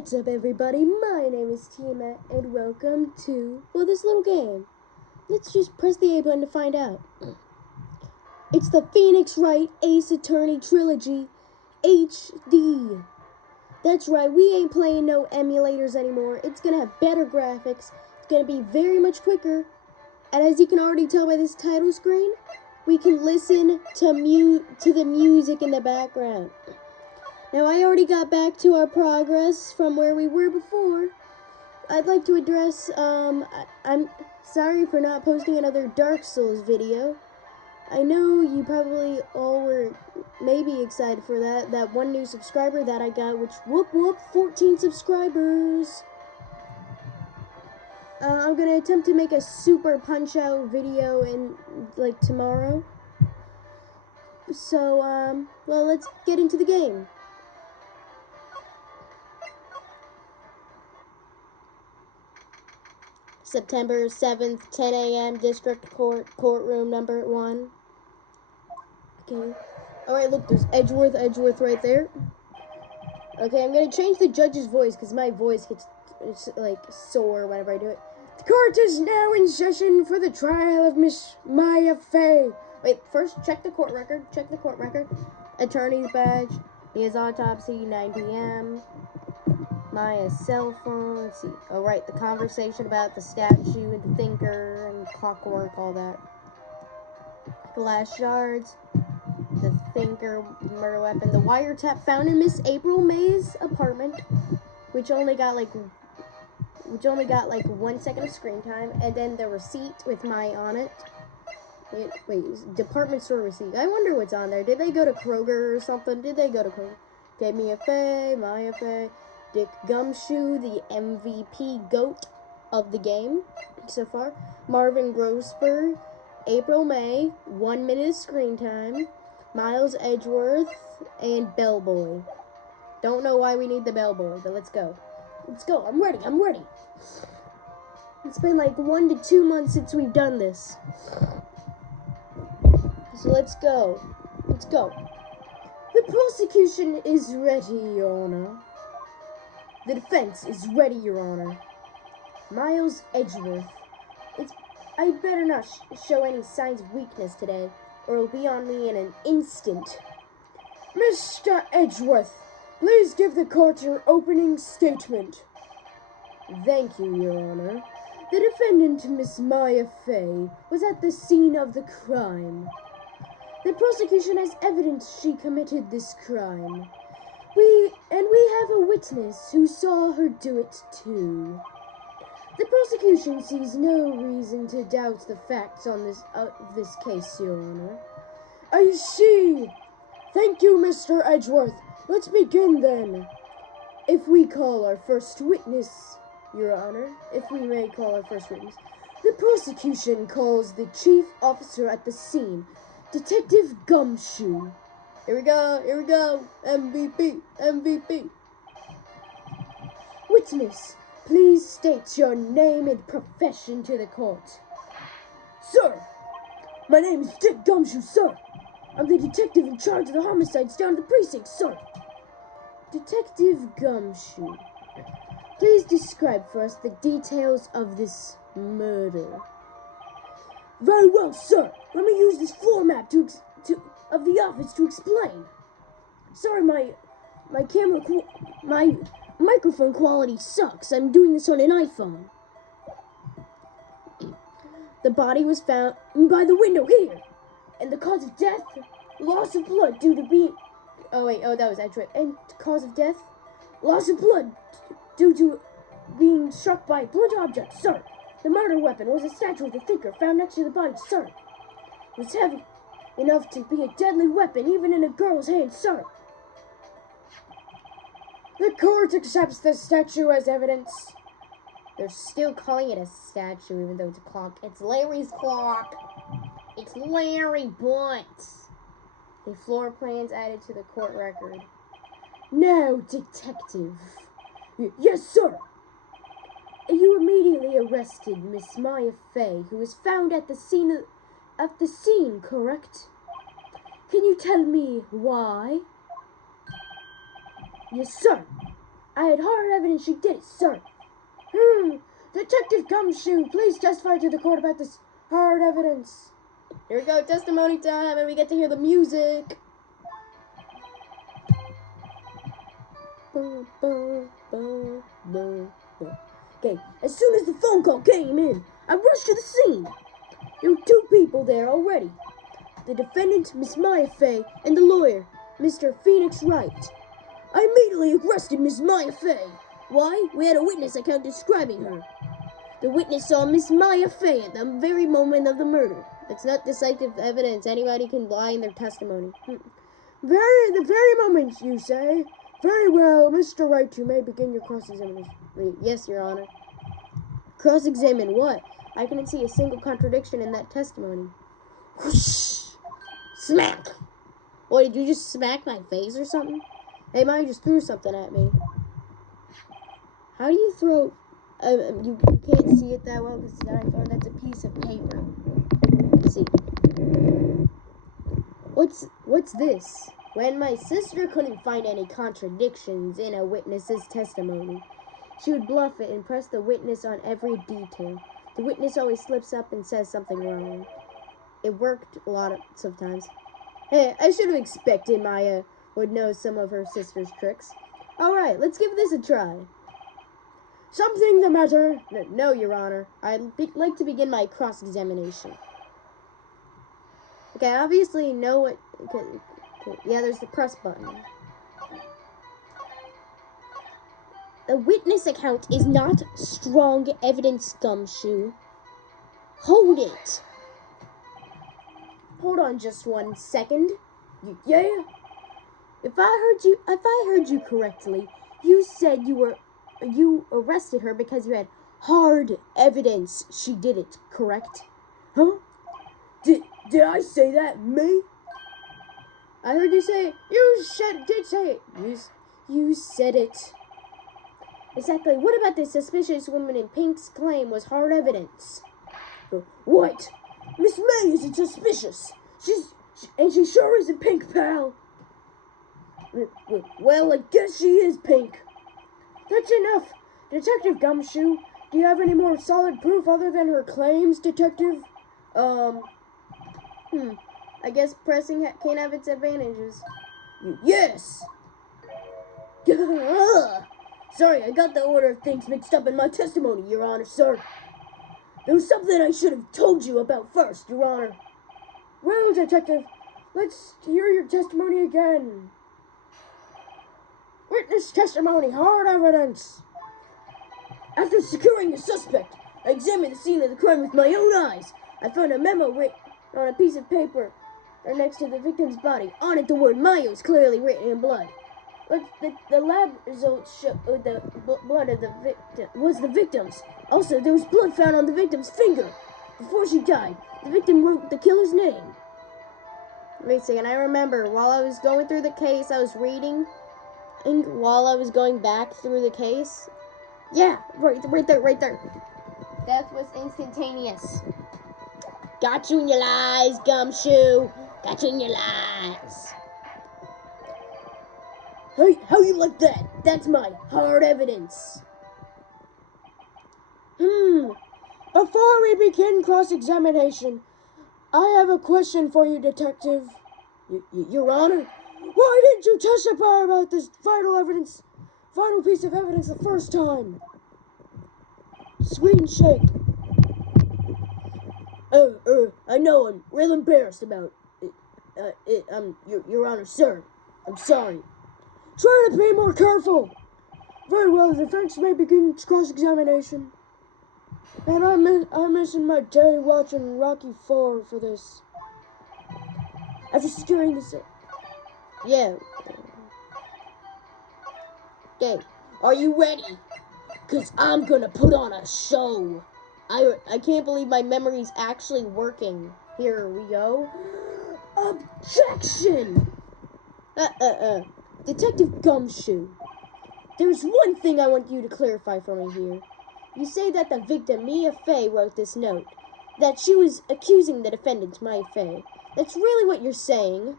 What's up, everybody? My name is Tima, and welcome to, this little game. Let's just press the A button to find out. It's the Phoenix Wright Ace Attorney Trilogy HD. That's right, we ain't playing no emulators anymore. It's gonna have better graphics. It's gonna be very much quicker. And as you can already tell by this title screen, we can listen to the music in the background. Now, I already got back to our progress from where we were before. I'd like to address, I'm sorry for not posting another Dark Souls video. I know you probably all were maybe excited for that one new subscriber that I got, which, whoop, 14 subscribers. I'm gonna attempt to make a super punch-out video in, tomorrow. So, well, let's get into the game. September 7th, 10 a.m., District Court, Courtroom number 1. Okay. Alright, look, there's Edgeworth right there. Okay, I'm gonna change the judge's voice, because my voice gets, sore whenever I do it. The court is now in session for the trial of Miss Maya Fey. Wait, first, check the court record. Attorney's badge. His autopsy, 9 p.m. Maya's cell phone. Let's see. Oh, right, the conversation about the statue and the thinker and clockwork, all that. Glass shards. The thinker, murder weapon. The wiretap found in Miss April May's apartment, which only got like 1 second of screen time, and then the receipt with Maya on it. Wait, department store receipt. I wonder what's on there. Did they go to Kroger or something? Gave me a Faye, Maya Faye. Dick Gumshoe, the MVP GOAT of the game so far. Marvin Grossberg, April May, 1 minute of screen time. Miles Edgeworth, and Bellboy. Don't know why we need the Bellboy, but let's go. I'm ready. It's been like 1 to 2 months since we've done this. So let's go. The prosecution is ready, Your Honor. The defense is ready, Your Honor. Miles Edgeworth. I better not show any signs of weakness today, or it'll be on me in an instant. Mr. Edgeworth, please give the court your opening statement. Thank you, Your Honor. The defendant, Miss Maya Fey, was at the scene of the crime. The prosecution has evidence she committed this crime. We have a witness who saw her do it too. The prosecution sees no reason to doubt the facts on this case, Your Honor. I see. Thank you, Mr. Edgeworth. Let's begin then. If we call our first witness, Your Honor, if we may call our first witness, the prosecution calls the chief officer at the scene, Detective Gumshoe. Here we go. MVP. Witness, please state your name and profession to the court. Sir, my name is Dick Gumshoe, sir. I'm the detective in charge of the homicides down at the precinct, sir. Detective Gumshoe, please describe for us the details of this murder. Very well, sir. Let me use this floor map of the office to explain. Sorry, my microphone quality sucks. I'm doing this on an iPhone. The body was found by the window here. And the cause of death? Loss of blood due to being... that was Edgeworth. And cause of death? Loss of blood due to being struck by a blunt object, sir. The murder weapon was a statue of the thinker found next to the body, sir. It was heavy enough to be a deadly weapon, even in a girl's hand, sir. The court accepts the statue as evidence. They're still calling it a statue, even though it's a clock. It's Larry's clock. It's Larry Butts. The floor plans added to the court record. Now, detective. Yes, sir. You immediately arrested Miss Maya Fey, who was found at the scene, correct? Can you tell me why? Yes, sir. I had hard evidence she did it, sir. Detective Gumshoe, please testify to the court about this hard evidence. Here we go, testimony time, and we get to hear the music. Okay, as soon as the phone call came in, I rushed to the scene. There were two people there already. The defendant, Miss Maya Fay, and the lawyer, Mr. Phoenix Wright. I immediately arrested Miss Maya Fay. Why? We had a witness account describing her. The witness saw Miss Maya Fay at the very moment of the murder. It's not decisive evidence. Anybody can lie in their testimony. The very moment, you say? Very well, Mr. Wright, you may begin your cross-examination. Yes, Your Honor. Cross-examine what? I couldn't see a single contradiction in that testimony. Whoosh! Smack! Boy, did you just smack my face or something? Hey, Maya just threw something at me. How do you throw... you can't see it that well because it's an iPhone. That's a piece of paper. Let's see. What's this? When my sister couldn't find any contradictions in a witness's testimony, she would bluff it and press the witness on every detail. The witness always slips up and says something wrong. It worked a lot of times. Hey, I should have expected Maya would know some of her sister's tricks. Alright, let's give this a try. Something the matter? No, Your Honor. I'd like to begin my cross-examination. Okay, I obviously know what... Okay, yeah, there's the press button. The witness account is not strong evidence, Gumshoe. Hold it. Hold on just 1 second. Yeah? If I heard you correctly, you said you arrested her because you had hard evidence she did it, correct? Huh? Did I say that, me? I heard you say it. You did say it. You said it. Exactly. What about the suspicious woman in pink's claim was hard evidence? What? Miss May isn't suspicious. She sure isn't pink, pal. Well, I guess she is pink. That's enough. Detective Gumshoe, do you have any more solid proof other than her claims, Detective? I guess pressing can't have its advantages. Yes! Sorry, I got the order of things mixed up in my testimony, Your Honor, sir. There was something I should have told you about first, Your Honor. Well, Detective, let's hear your testimony again. Witness testimony, hard evidence. After securing the suspect, I examined the scene of the crime with my own eyes. I found a memo written on a piece of paper next to the victim's body. On it, the word Maya was clearly written in blood. But the lab results showed the blood of the victim was the victim's. Also, there was blood found on the victim's finger. Before she died, the victim wrote the killer's name. Wait a second, I remember while I was going through the case, I was reading, and while I was going back through the case. Yeah, right there. That was instantaneous. Got you in your lies, Gumshoe. Got you in your lies. Hey, how you like that? That's my hard evidence. Before we begin cross-examination, I have a question for you, Detective. Your Honor, why didn't you testify about this final piece of evidence the first time? Screen shake. I know I'm real embarrassed about it. Your Honor, sir, I'm sorry. Try to be more careful. Very well, the defense may begin its cross-examination. And I'm missing my day watching Rocky IV for this. After securing this... Yeah. Okay, are you ready? Because I'm going to put on a show. I can't believe my memory's actually working. Here we go. Objection! Detective Gumshoe, there's one thing I want you to clarify for me here. You say that the victim, Mia Fay, wrote this note. That she was accusing the defendant, Maya Fay. That's really what you're saying.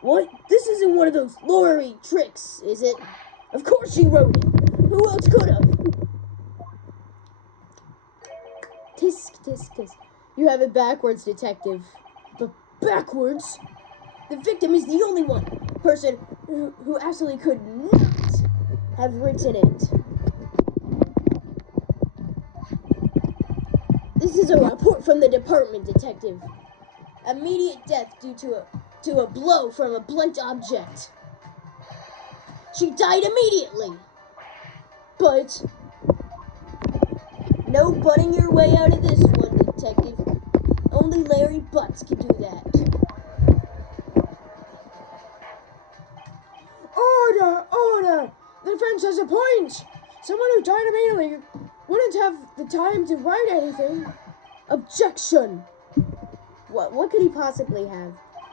What? This isn't one of those lawyery tricks, is it? Of course she wrote it. Who else could have? Tisk, tisk, tisk. You have it backwards, detective. But backwards? The victim is the only person who absolutely could not have written it. This is a report from the department, detective. Immediate death due to a blow from a blunt object. She died immediately. But no butting your way out of this one, detective. Only Larry Butts can do that. Order! Order! The defense has a point! Someone who died immediately wouldn't have the time to write anything. Objection! What could he possibly have?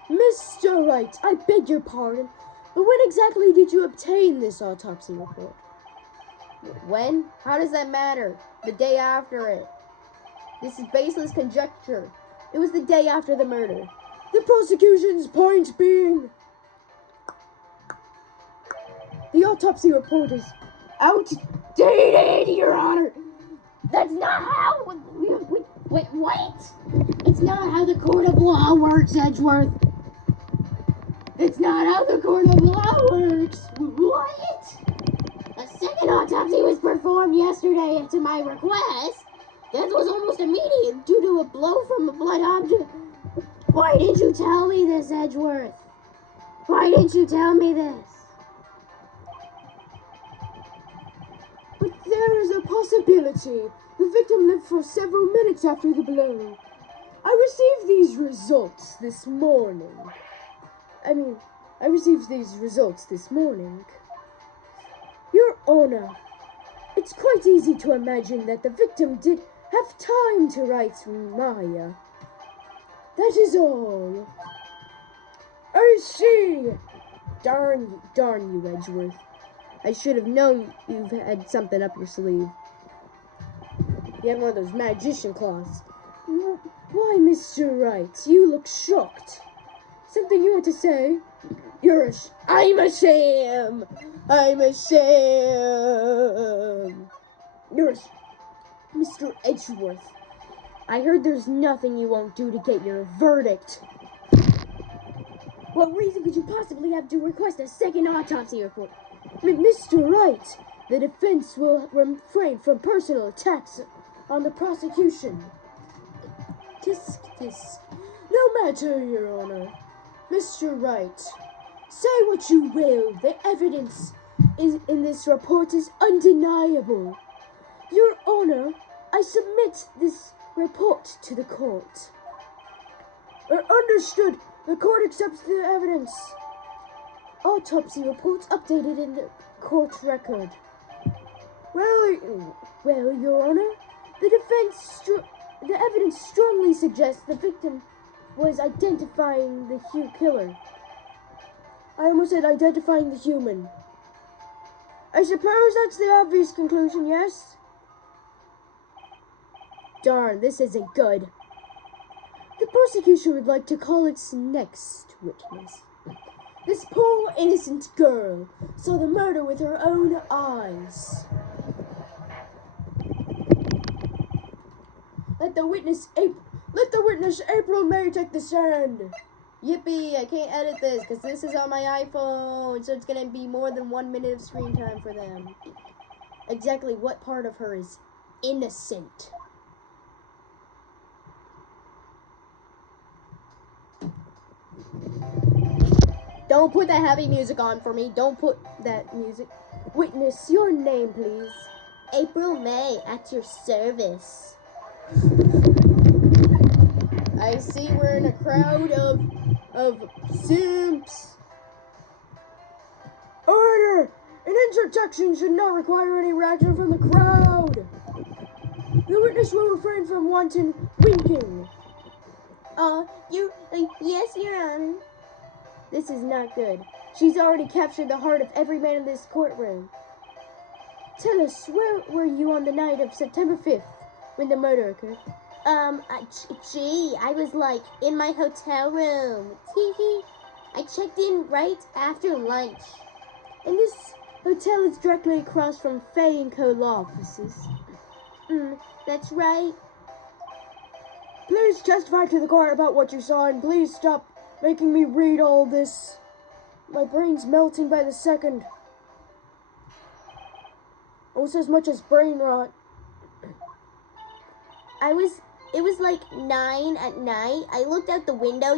Mr. Wright, I beg your pardon, but when exactly did you obtain this autopsy report? When? How does that matter? The day after it. This is baseless conjecture. It was the day after the murder. The prosecution's point being... The autopsy report is outdated, Your Honor. That's not how... Wait, what? It's not how the court of law works, Edgeworth. It's not how the court of law works. What? A second autopsy was performed yesterday to my request. Death was almost immediate due to a blow from a blunt object. Why didn't you tell me this, Edgeworth? Why didn't you tell me this? But there is a possibility the victim lived for several minutes after the blow. I received these results this morning. Your Honor, it's quite easy to imagine that the victim did have time to write Maya. That is all. I see. Darn you, Edgeworth. I should have known you had something up your sleeve. You had one of those magician claws. Why, Mr. Wright, you look shocked. Something you want to say? I'm a sham! I'm a sham! Mr. Edgeworth, I heard there's nothing you won't do to get your verdict. What reason could you possibly have to request a second autopsy report? Mr. Wright, the defense will refrain from personal attacks on the prosecution. Tisk, tisk. No matter, Your Honor. Mr. Wright, say what you will, the evidence in this report is undeniable. Your Honor, I submit this report to the court. Understood. The court accepts the evidence. Autopsy reports updated in the court record. Well, Your Honor, the evidence strongly suggests the victim was identifying the killer. I almost said identifying the human. I suppose that's the obvious conclusion, yes? Darn, this isn't good. The prosecution would like to call its next witness. This poor innocent girl saw the murder with her own eyes. Let the witness April May take the stand. Yippee, I can't edit this because this is on my iPhone, so it's going to be more than 1 minute of screen time for them. Exactly what part of her is innocent? Don't put that heavy music on for me. Don't put that music. Witness, your name, please. April May, at your service. I see we're in a crowd of simps. Order! An interjection should not require any reaction from the crowd. The witness will refrain from wanton winking. Yes, Your Honor. This is not good. She's already captured the heart of every man in this courtroom. Tell us, where were you on the night of September 5th, when the murder occurred? I was, in my hotel room. I checked in right after lunch. And this Hotel is directly across from Fay & Co. law offices. That's right. Please testify to the court about what you saw, and please stop making me read all this. My brain's melting by the second. Almost as much as brain rot. It was like 9 at night. I looked out the window,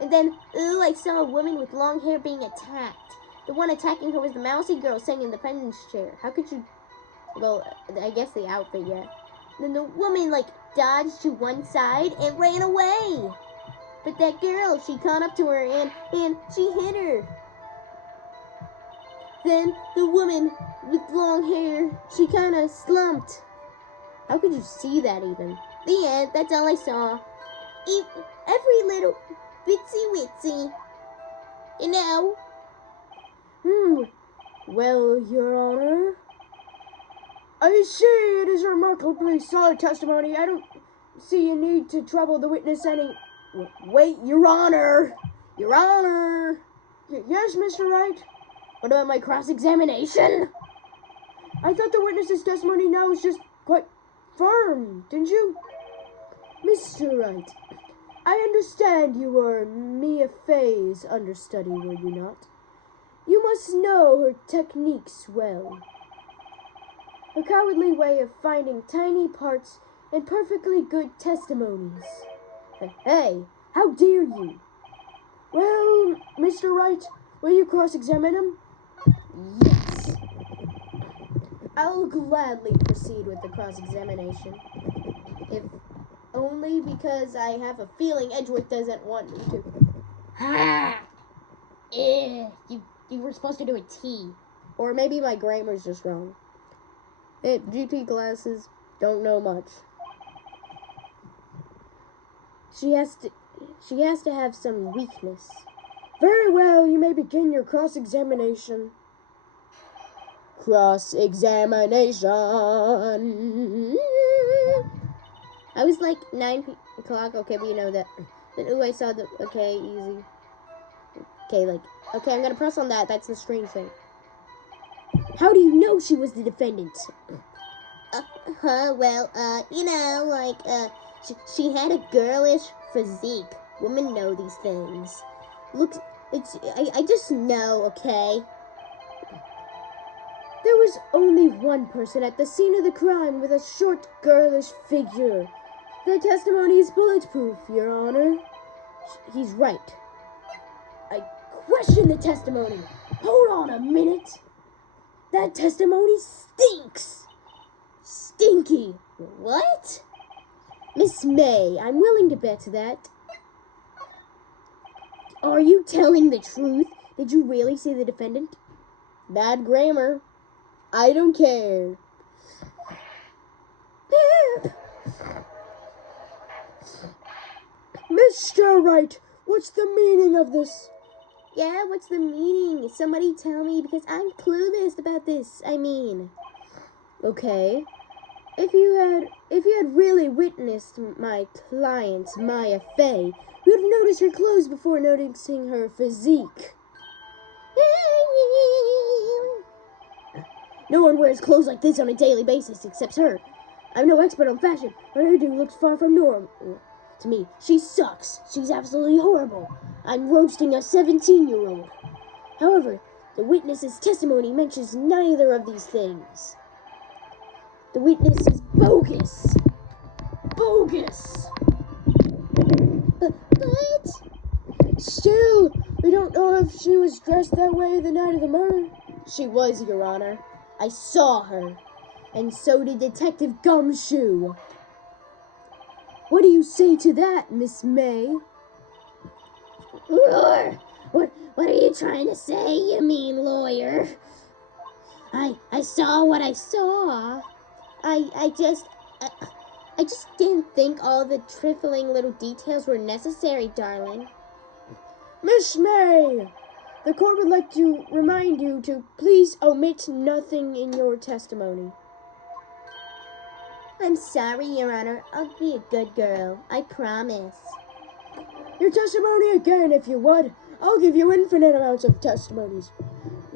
and then, I saw a woman with long hair being attacked. The one attacking her was the mousy girl sitting in the defendant's chair. How could you... Well, I guess the outfit, yeah. Then the woman, dodged to one side and ran away. But that girl, she caught up to her and she hit her. Then the woman with long hair, she kind of slumped. How could you see that even? The end, that's all I saw. Every little bitsy-witsy. Well, Your Honor, I see it is remarkably solid testimony. I don't see a need to trouble the witness any... Wait, Your Honor! Your Honor! Yes, Mr. Wright? What about my cross-examination? I thought the witness's testimony now was just quite firm, didn't you? Mr. Wright, I understand you were Mia Fay's understudy, were you not? You must know her techniques well. Her cowardly way of finding tiny parts in perfectly good testimonies. Hey, how dare you? Well, Mr. Wright, will you cross-examine him? Yes. I'll gladly proceed with the cross-examination. If only because I have a feeling Edgeworth doesn't want me to. Ha! You were supposed to do a T. Or maybe my grammar's just wrong. Hey, GP glasses don't know much. She has to have some weakness. Very well, you may begin your cross-examination. Cross-examination. I was 9 o'clock, okay, but you know that. Then, I saw the, okay, easy. Okay, okay, I'm gonna press on that. That's the screen thing. How do you know she was the defendant? She had a girlish physique. Women know these things. Look, I just know, okay? There was only one person at the scene of the crime with a short, girlish figure. The testimony is bulletproof, Your Honor. He's right. I question the testimony. Hold on a minute. That testimony stinks. Stinky. What? Miss May, I'm willing to bet that. Are you telling the truth? Did you really see the defendant? Bad grammar. I don't care. Mr. Wright, what's the meaning of this? Yeah, what's the meaning? Somebody tell me, because I'm clueless about this, Okay. If you had really witnessed my client, Maya Fay, you'd have noticed her clothes before noticing her physique. No one wears clothes like this on a daily basis except her. I'm no expert on fashion, but her hairdo looks far from normal. To me, she sucks. She's absolutely horrible. I'm roasting a 17-year-old. However, the witness's testimony mentions neither of these things. The witness is bogus. Bogus. What? Still, we don't know if she was dressed that way the night of the murder. She was, Your Honor. I saw her. And so did Detective Gumshoe. What do you say to that, Miss May? Roar! What are you trying to say, you mean lawyer? I saw what I saw. I just didn't think all the trifling little details were necessary, darling. Miss May, the court would like to remind you to please omit nothing in your testimony. I'm sorry, Your Honor. I'll be a good girl. I promise. Your testimony again, if you would. I'll give you infinite amounts of testimonies.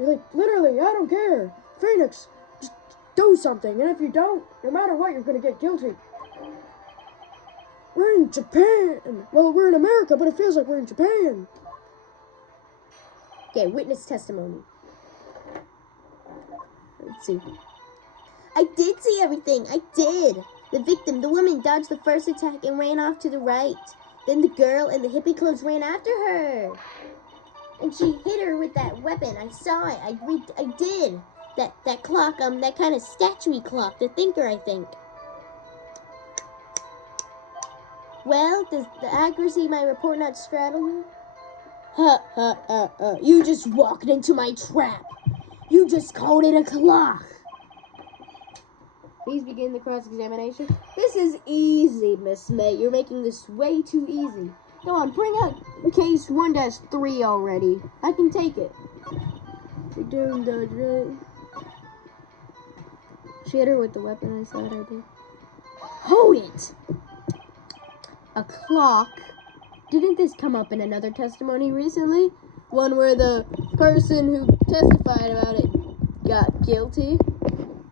You're like, literally, I don't care. Phoenix, just do something. And if you don't, no matter what, you're going to get guilty. We're in Japan. Well, we're in America, but it feels like we're in Japan. Okay, witness testimony. Let's see. I did see everything. I did. The victim, the woman, dodged the first attack and ran off to the right. Then the girl in the hippie clothes ran after her. And she hit her with that weapon. I saw it. I did. That clock, that kind of statue-y clock. The thinker, I think. Well, does the accuracy of my report not straddle you? You just walked into my trap. You just called it a clock. Please begin the cross-examination. This is easy, Miss May. You're making this way too easy. Come on, bring out case 1-3 already. I can take it. She hit her with the weapon. I saw what I did. Hold it! A clock? Didn't this come up in another testimony recently? One where the person who testified about it got guilty?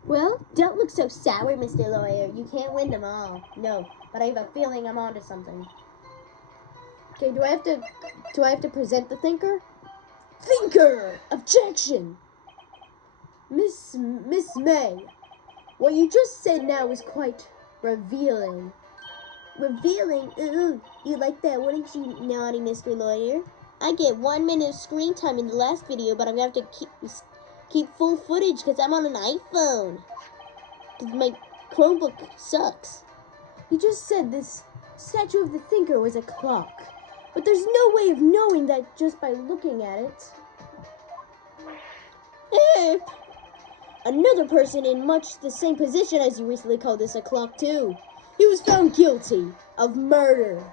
Well, don't look so sour, Mr. Lawyer. You can't win them all. No, but I have a feeling I'm onto something. Okay, do I have to present the thinker? Thinker! Objection! Miss May, what you just said now is quite revealing. Revealing? Ooh, you like that, wouldn't you, naughty Mr. Lawyer? I get 1 minute of screen time in the last video, but I'm gonna have to keep full footage because I'm on an iPhone. Because my Chromebook sucks. You just said this statue of the thinker was a clock, but there's no way of knowing that just by looking at it. Another person in much the same position as you recently called this a clock too. He was found guilty of murder.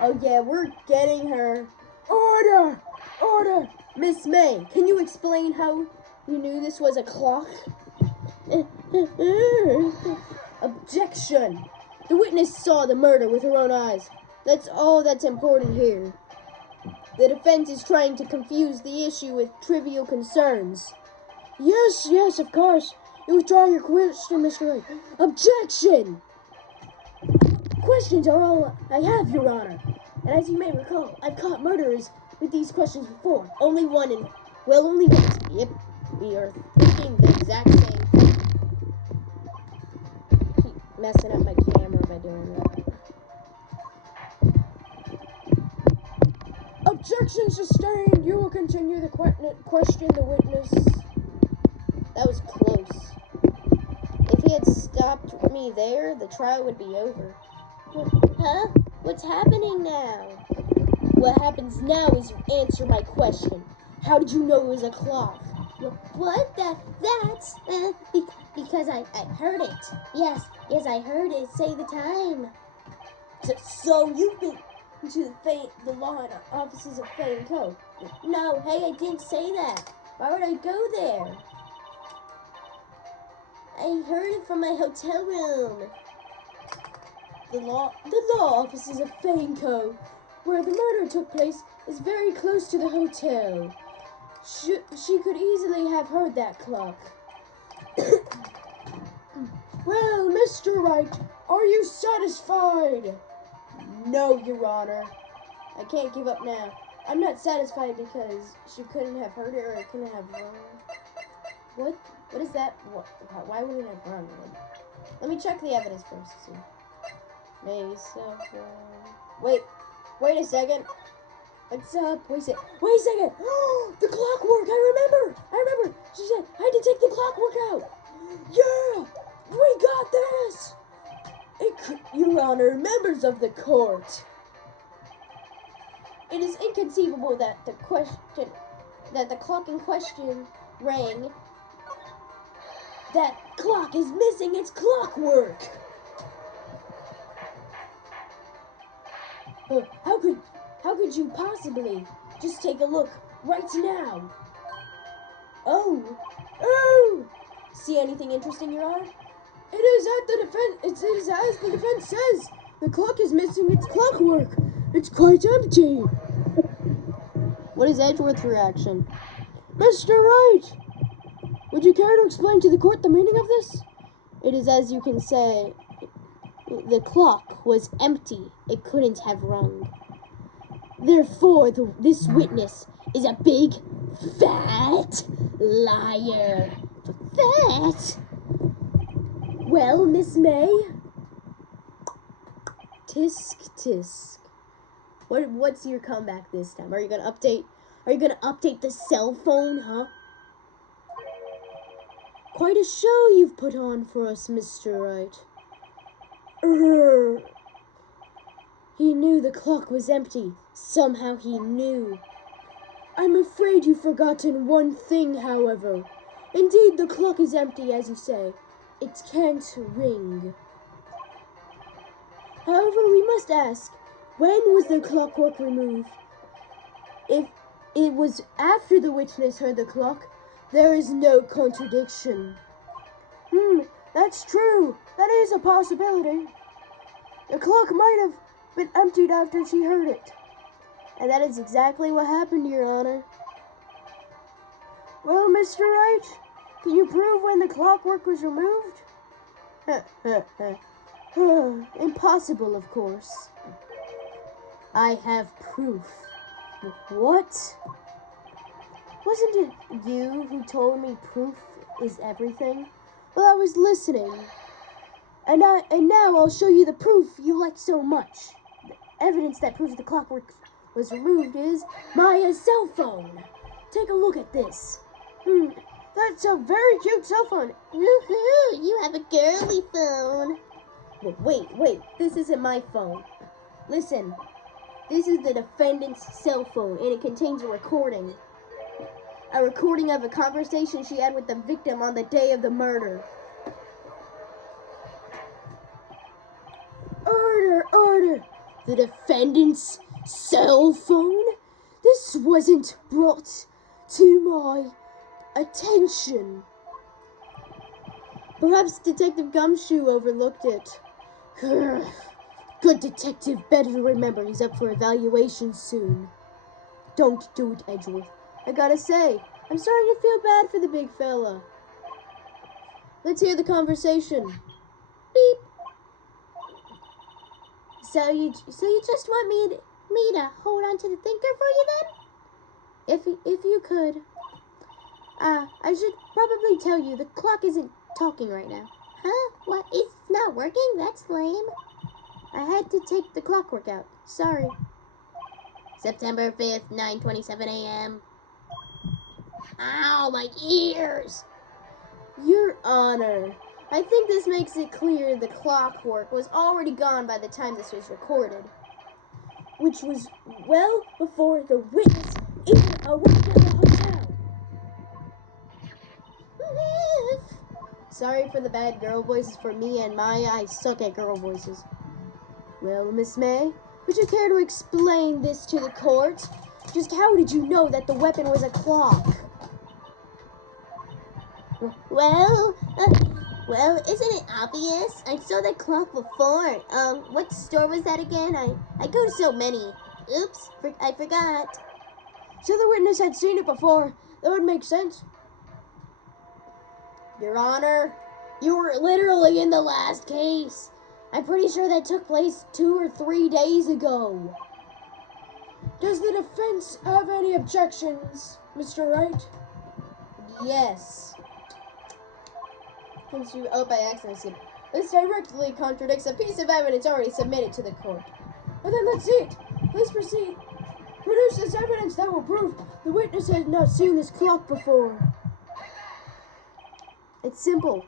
Oh yeah, we're getting her. Order! Order! Miss May, can you explain how you knew this was a clock? Objection! The witness saw the murder with her own eyes. That's all that's important here. The defense is trying to confuse the issue with trivial concerns. Yes, of course. You withdraw your question, Mr. Wright. Objection! Questions are all I have, Your Honor. And as you may recall, I've caught murderers with these questions before. Only one. Yep, we are thinking the exact same thing. Keep messing up my camera by doing that. Objection sustained. You will continue the question the witness. That was close. If he had stopped me there, the trial would be over. Huh? What's happening now? What happens now is you answer my question. How did you know it was a clock? What? That's because I heard it. Yes, I heard it say the time. So you've been to the law and offices of Fay & Co. No, hey, I didn't say that. Why would I go there? I heard it from my hotel room. The law offices of Fay & Co., where the murder took place, is very close to the hotel. She could easily have heard that clock. Well, Mr. Wright, are you satisfied? No, Your Honor. I can't give up now. I'm not satisfied because she couldn't have heard it or it couldn't have run. What is that? Why would it have run? Let me check the evidence first. See. Maybe so. Wait a second. What's up? Wait a second. The clockwork. I remember. She said I had to take the clockwork out. Yeah, we got this. Your Honor, members of the court. It is inconceivable that the clock in question rang. That clock is missing its clockwork. How could you possibly? Just take a look right now. Oh! See anything interesting, Your Honor? It is as the defense says. The clock is missing its clockwork. It's quite empty. What is Edgeworth's reaction? Mr. Wright, would you care to explain to the court the meaning of this? It is as you can say, the clock was empty. It couldn't have rung. Therefore, this witness is a big, fat liar. Fat? Well, Miss May? Tisk, tisk. What's your comeback this time? Are you gonna update the cell phone, huh? Quite a show you've put on for us, Mr. Wright. He knew the clock was empty. Somehow he knew. I'm afraid you've forgotten one thing, however. Indeed, the clock is empty, as you say. It can't ring. However, we must ask, when was the clockwork removed? If it was after the witness heard the clock, there is no contradiction. That's true. That is a possibility. The clock might have been emptied after she heard it. And that is exactly what happened, Your Honor. Well, Mr. Wright, can you prove when the clockwork was removed? Impossible, of course. I have proof. What? Wasn't it you who told me proof is everything? Well, I was listening. And now I'll show you the proof you like so much. The evidence that proves the clockwork was removed is my cell phone. Take a look at this. That's a very cute cell phone. Woohoo! You have a girly phone. Wait. This isn't my phone. Listen. This is the defendant's cell phone, and it contains a recording. A recording of a conversation she had with the victim on the day of the murder. Order! The defendant's cell phone? This wasn't brought to my attention. Perhaps Detective Gumshoe overlooked it. Good detective better remember he's up for evaluation soon. Don't do it, Edgeworth. I gotta say, I'm starting to feel bad for the big fella. Let's hear the conversation. Beep. So you just want me to hold on to the thinker for you then? If you could. I should probably tell you the clock isn't talking right now. Huh? What? It's not working? That's lame. I had to take the clockwork out. Sorry. September 5th, 9:27 a.m. Ow, my ears! Your Honor, I think this makes it clear the clockwork was already gone by the time this was recorded, which was well before the witness even arrived at the hotel. Sorry for the bad girl voices for me and Maya. I suck at girl voices. Well, Miss May, would you care to explain this to the court? Just how did you know that the weapon was a clock? Well, isn't it obvious? I saw that clock before. What store was that again? I go to so many. Oops, I forgot. So the witness had seen it before. That would make sense. Your Honor, you were literally in the last case. I'm pretty sure that took place 2 or 3 days ago. Does the defense have any objections, Mr. Wright? Yes. By accident. This directly contradicts a piece of evidence already submitted to the court. Well, then let's see it. Please proceed. Produce this evidence that will prove the witness had not seen this clock before. It's simple.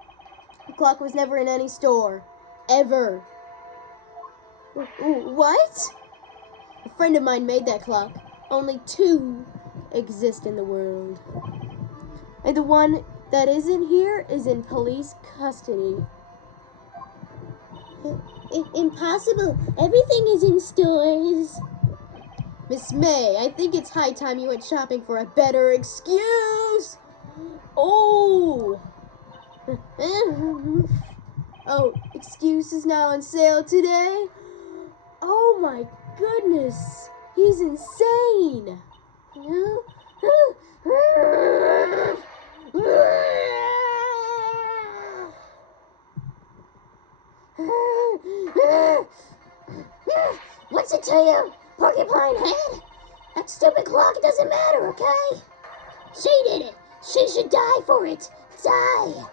The clock was never in any store. Ever. What? A friend of mine made that clock. Only 2 exist in the world. And the one that isn't here is in police custody. Impossible. Everything is in stores. Miss May, I think it's high time you went shopping for a better excuse. Oh. Oh, excuse is now on sale today. Oh my goodness. He's insane. What's it to you, porcupine head? That stupid clock doesn't matter, okay? She did it. She should die for it. Die.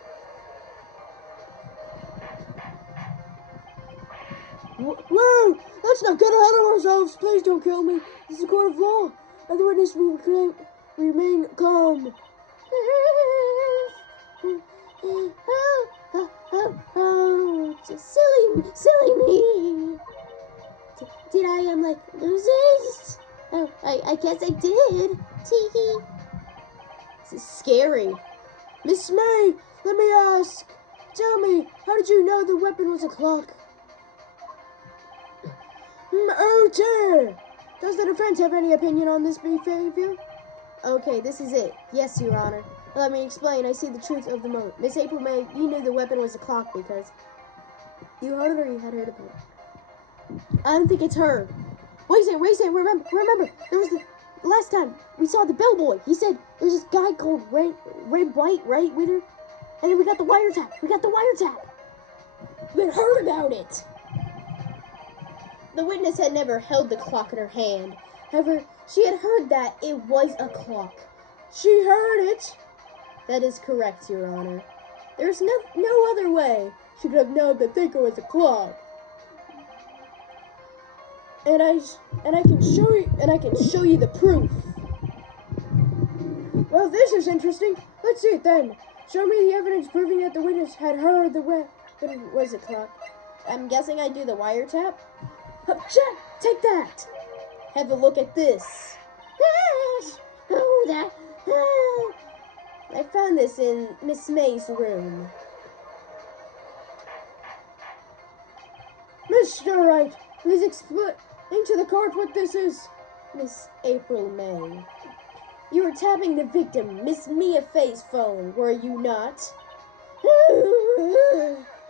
Whoa! Let's not get ahead of ourselves. Please don't kill me. This is a court of law. And the witness will remain calm. Silly me. Did I lose it? Oh, I guess I did. Tee-hee. This is scary. Miss May, let me ask. Tell me, how did you know the weapon was a clock? Oh dear! Does the defense have any opinion on this behavior? Okay, this is it. Yes, Your Honor. Let me explain. I see the truth of the moment. Miss April May, you knew the weapon was a clock because you heard it or you had heard about it. I don't think it's her. Wait a second. Remember. There was the last time we saw the bellboy. He said there's this guy called Red White, right, with her? And then we got the wiretap. We had heard about it. The witness had never held the clock in her hand. However, she had heard that it was a clock. She heard it. That is correct, Your Honor. There's no other way she could have known that Thinker was a clock. And I can show you the proof. Well, this is interesting. Let's see it then. Show me the evidence proving that the witness had heard the weapon was a clock. I'm guessing I do the wiretap. Check! Take that! Have a look at this. I found this in Miss May's room. Mr. Wright, please explain to the court what this is. Miss April May. You were tapping the victim, Miss Mia Fay's phone, were you not?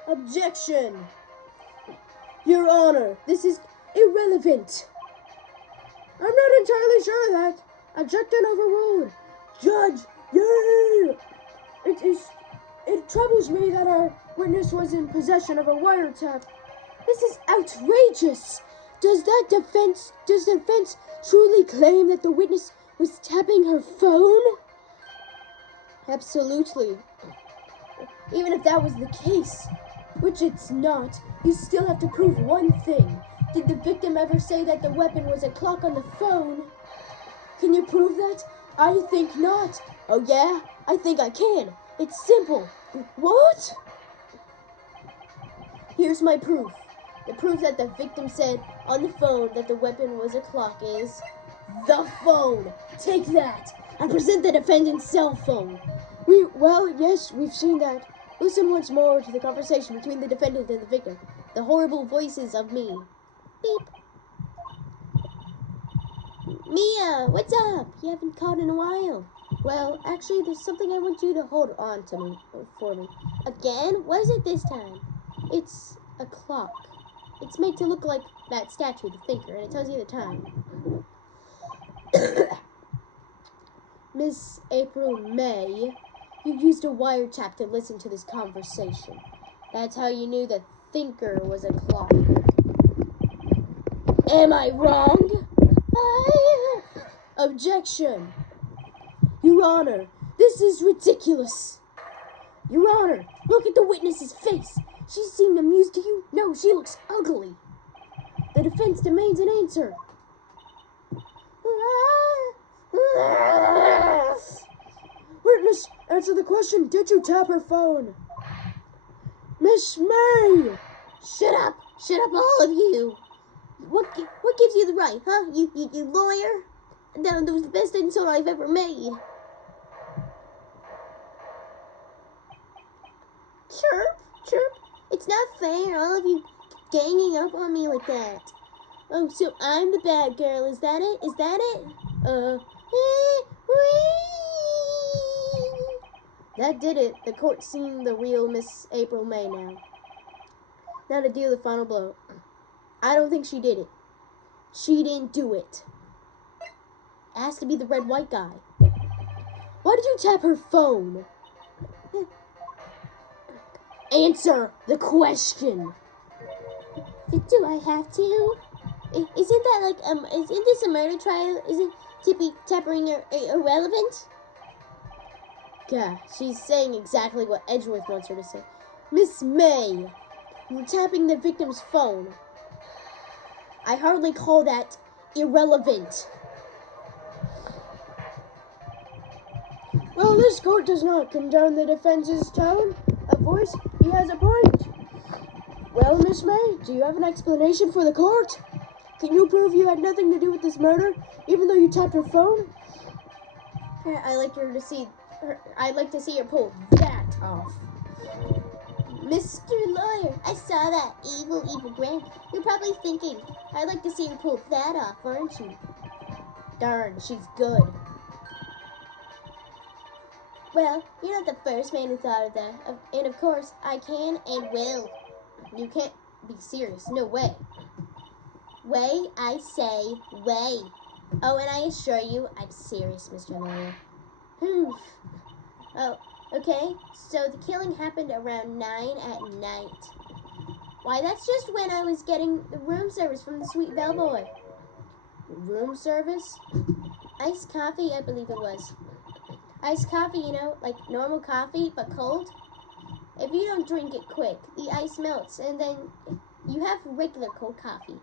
Objection! Your Honor, this is irrelevant. I'm not entirely sure of that. Objection overruled. Judge, yay! It troubles me that our witness was in possession of a wiretap. This is outrageous. Does the defense truly claim that the witness was tapping her phone? Absolutely. Even if that was the case, which it's not, you still have to prove one thing. Did the victim ever say that the weapon was a clock on the phone? Can you prove that? I think not. Oh yeah? I think I can. It's simple. What? Here's my proof. The proof that the victim said on the phone that the weapon was a clock is the phone. Take that and present the defendant's cell phone. Yes, we've seen that. Listen once more to the conversation between the defendant and the victim. The horrible voices of me. Beep. Mia, what's up? You haven't called in a while. Well, actually, there's something I want you to hold on to me for me. Again? What is it this time? It's a clock. It's made to look like that statue, the Thinker, and it tells you the time. Miss April May, you used a wiretap to listen to this conversation. That's how you knew the Thinker was a clock. Am I wrong? Objection. Your Honor, this is ridiculous. Your Honor, look at the witness's face. She seemed amused to you? No, she looks ugly. The defense demands an answer. Witness, answer the question. Did you tap her phone? Miss May! Shut up, all of you. What gives you the right, huh? You lawyer? That was the best insult I've ever made. Chirp. It's not fair, all of you ganging up on me like that. Oh, so I'm the bad girl, is that it? That did it. The court's seen the real Miss April May now. Now to deal the final blow. I don't think she did it. She didn't do it. It has to be the red-white guy. Why did you tap her phone? Answer the question. Do I have to? Isn't that like isn't this a murder trial? Isn't tapping irrelevant? Yeah, she's saying exactly what Edgeworth wants her to say. Miss May, you're tapping the victim's phone. I hardly call that irrelevant. Well, this court does not condone the defense's tone of voice. He has a point. Well, Miss May, do you have an explanation for the court? Can you prove you had nothing to do with this murder, even though you tapped her phone? I'd like to see her pull that off. Mr. Lawyer, I saw that evil grin. You're probably thinking, I'd like to see her pull that off, aren't you? Darn, she's good. Well, you're not the first man who thought of that. And of course, I can and will. You can't be serious. No way. Way, I say, way. Oh, and I assure you, I'm serious, Mr. Lawyer. Oh, okay. So the killing happened around 9 at night. Why, that's just when I was getting the room service from the sweet bellboy. Room service? Iced coffee, I believe it was. Iced coffee, you know, like normal coffee, but cold. If you don't drink it quick, the ice melts, and then you have regular cold coffee.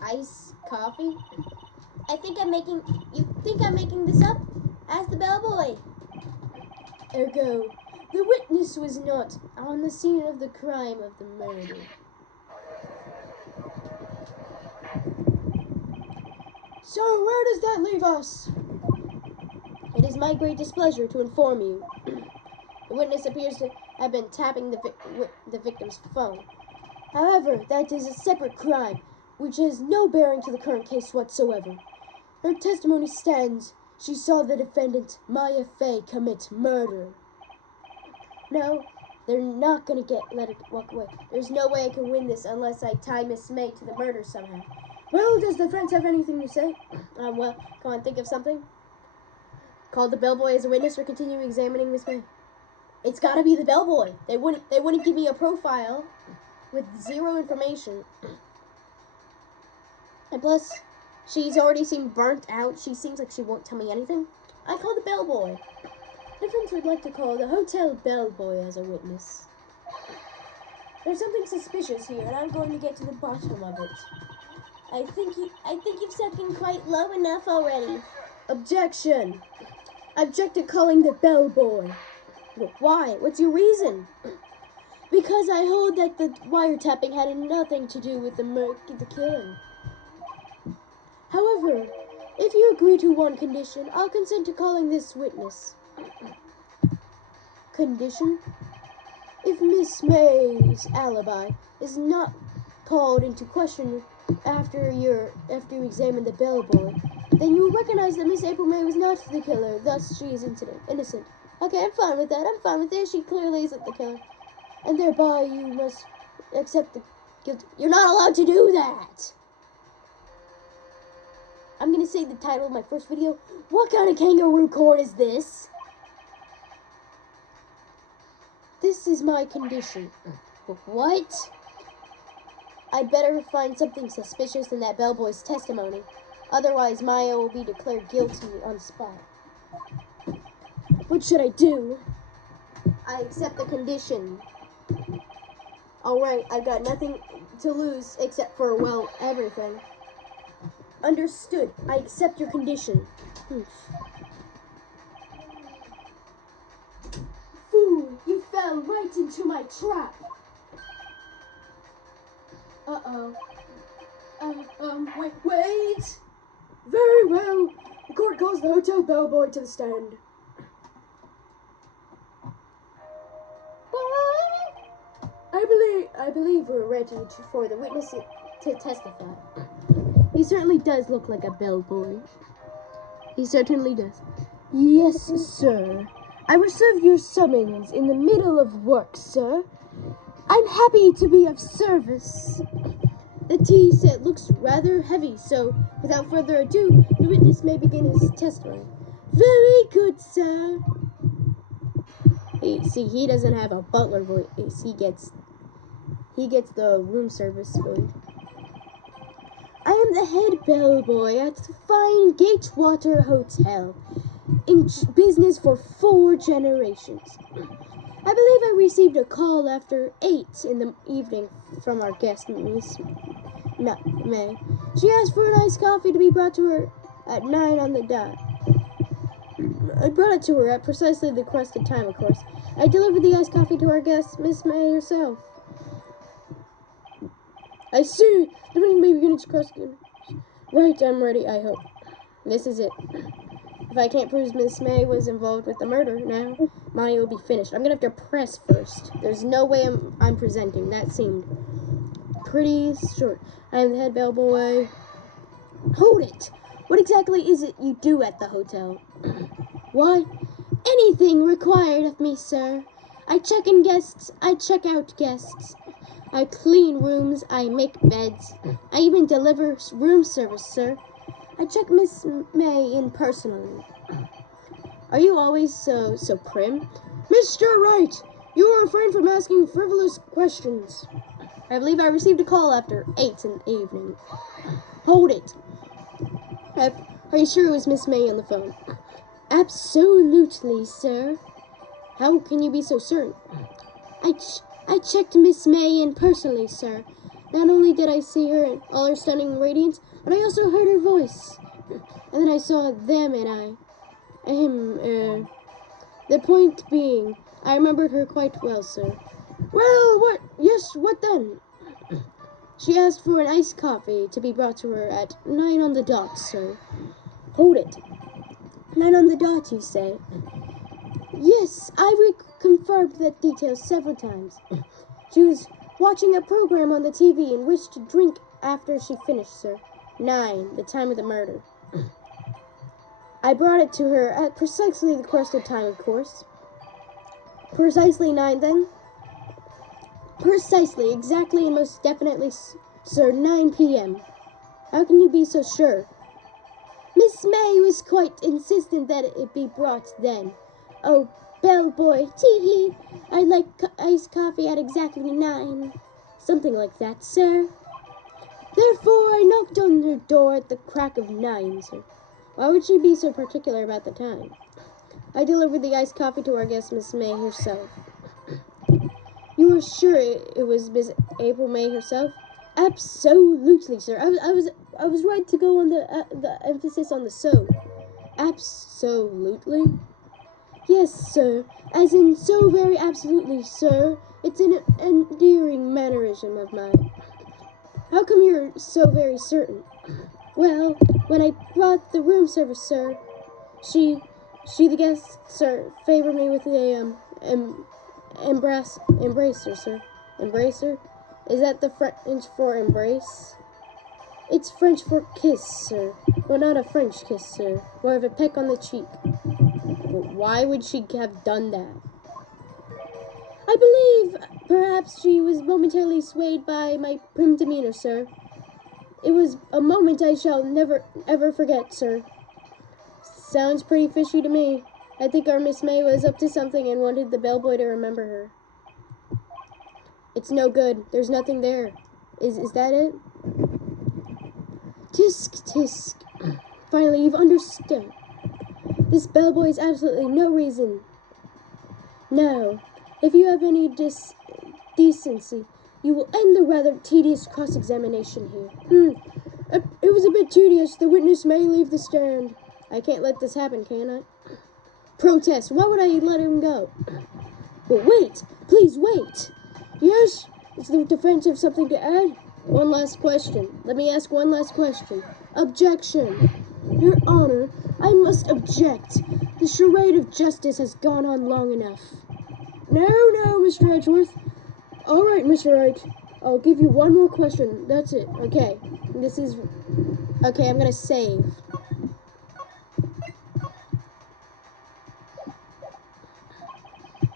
Ice coffee? You think I'm making this up? Ask the bellboy. Ergo, the witness was not on the scene of the crime of the murder. So where does that leave us? It is my great displeasure to inform you. The witness appears to have been tapping the victim's phone. However, that is a separate crime, which has no bearing to the current case whatsoever. Her testimony stands. She saw the defendant, Maya Fay, commit murder. No, they're not going to let her walk away. There's no way I can win this unless I tie Miss May to the murder somehow. Well, does the defense have anything to say? Well, come on, think of something. Call the bellboy as a witness or continue examining Miss May? It's got to be the bellboy. They wouldn't give me a profile with zero information. And plus, she's already seemed burnt out. She seems like she won't tell me anything. I call the bellboy. The defense would like to call the hotel bellboy as a witness. There's something suspicious here, and I'm going to get to the bottom of it. I think you've spoken quite low enough already. Objection! I object to calling the bellboy. Why? What's your reason? Because I hold that the wiretapping had nothing to do with the killing. However, if you agree to one condition, I'll consent to calling this witness. Condition? If Miss May's alibi is not called into question after you examine the bellboy, then you will recognize that Miss April May was not the killer, thus she is innocent. Okay, I'm fine with that. I'm fine with it. She clearly isn't the killer. And thereby you must accept the guilt. You're not allowed to do that! I'm going to say the title of my first video. What kind of kangaroo court is this? This is my condition. What? I'd better find something suspicious in that bellboy's testimony. Otherwise, Maya will be declared guilty on the spot. What should I do? I accept the condition. Alright, I've got nothing to lose except for, well, everything. Understood. I accept your condition. Fool, you fell right into my trap. Uh-oh. Wait! Very well. The court calls the hotel bellboy to the stand. I believe we're ready for the witness to testify. He certainly does look like a bellboy. He certainly does. Yes, sir. I received your summons in the middle of work, sir. I'm happy to be of service. The tea set looks rather heavy, so without further ado, the witness may begin his testimony. Very good, sir. He doesn't have a butler voice. He gets the room service voice. I am the head bellboy at the fine Gatewater Hotel, in business for 4 generations. I believe I received a call after 8 in the evening from our guest, Miss May. She asked for an iced coffee to be brought to her at 9 on the dot. I brought it to her at precisely the requested time, of course. I delivered the iced coffee to our guest, Miss May herself. I see. The meeting may begin its question. Right, I'm ready, I hope. This is it. If I can't prove Miss May was involved with the murder now, mine will be finished. I'm gonna have to press first. There's no way I'm presenting. That seemed pretty short. I am the head bellboy. Hold it! What exactly is it you do at the hotel? Why? Anything required of me, sir. I check in guests. I check out guests. I clean rooms. I make beds. I even deliver room service, sir. I check Miss May in personally. Are you always so prim? Mr. Wright, you are refrained from asking frivolous questions. I believe I received a call after 8 in the evening. Hold it. Are you sure it was Miss May on the phone? Absolutely, sir. How can you be so certain? I checked Miss May in personally, sir. Not only did I see her in all her stunning radiance, but I also heard her voice. And then I saw them and him. The point being, I remembered her quite well, sir. Well, what? Yes, what then? She asked for an iced coffee to be brought to her at 9 on the dot, sir. Hold it. 9 on the dot, you say? Yes, I reconfirmed that detail several times. She was watching a program on the TV and wished to drink after she finished, sir. 9, the time of the murder. I brought it to her at precisely the requested time, of course. Precisely 9, then? Precisely, exactly, and most definitely, sir, 9 p.m. How can you be so sure? Miss May was quite insistent that it be brought then. Oh, bellboy, tee-hee, I'd like iced coffee at exactly 9. Something like that, sir. Therefore, I knocked on her door at the crack of 9, sir. Why would she be so particular about the time? I delivered the iced coffee to our guest, Miss May herself. You were sure it was Miss April May herself? Absolutely, sir. I was right to go on the emphasis on the so. Absolutely? Yes, sir. As in so very absolutely, sir. It's an endearing mannerism of mine. How come you're so very certain? Well, when I brought the room service, sir, she the guest, sir, favored me with a embracer, sir. Embracer? Is that the French for embrace? It's French for kiss, sir. Well, not a French kiss, sir. More of a peck on the cheek. But why would she have done that? I believe perhaps she was momentarily swayed by my prim demeanor, sir. It was a moment I shall never, ever forget, sir. Sounds pretty fishy to me. I think our Miss May was up to something and wanted the bellboy to remember her. It's no good. There's nothing there. Is that it? Tisk, tisk. Finally, you've understood. This bellboy is absolutely no reason. No. If you have any decency, you will end the rather tedious cross-examination here. It was a bit tedious. The witness may leave the stand. I can't let this happen, can I? Protest. Why would I let him go? But wait. Please wait. Yes? Is the defense have something to add? One last question. Let me ask one last question. Objection. Your Honor, I must object. The charade of justice has gone on long enough. No, Mr. Edgeworth. All right, Mr. Wright. I'll give you one more question. That's it. Okay. Okay, I'm gonna save.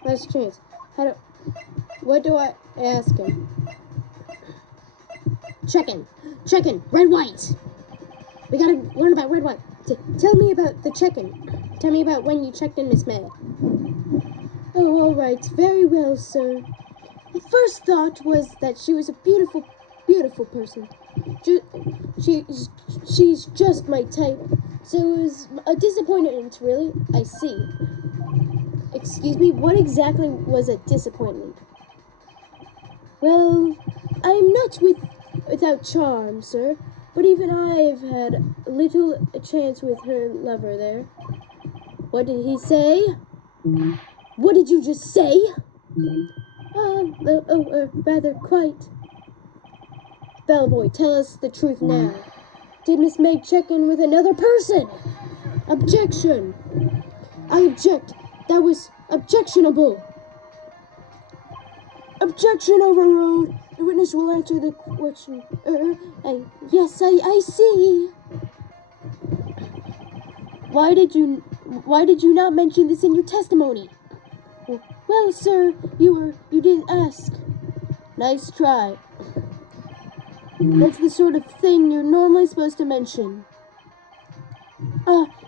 Last chance. What do I ask him? Check-in. Red, white. We gotta learn about red, white. Tell me about the check-in. Tell me about when you checked in Miss May. Oh, all right. Very well, sir. The first thought was that she was a beautiful, beautiful person. She's just my type. So it was a disappointment, really. I see. Excuse me, what exactly was a disappointment? Well, I'm not without charm, sir, but even I've had little chance with her lover there. What did he say? What did you just say? Rather quite. Bellboy, tell us the truth now. Did Miss May check in with another person? Objection! I object. That was objectionable. Objection overruled. The witness will answer the question. Yes, I see. Why did you not mention this in your testimony? Well, sir, you didn't ask. Nice try. That's the sort of thing you're normally supposed to mention.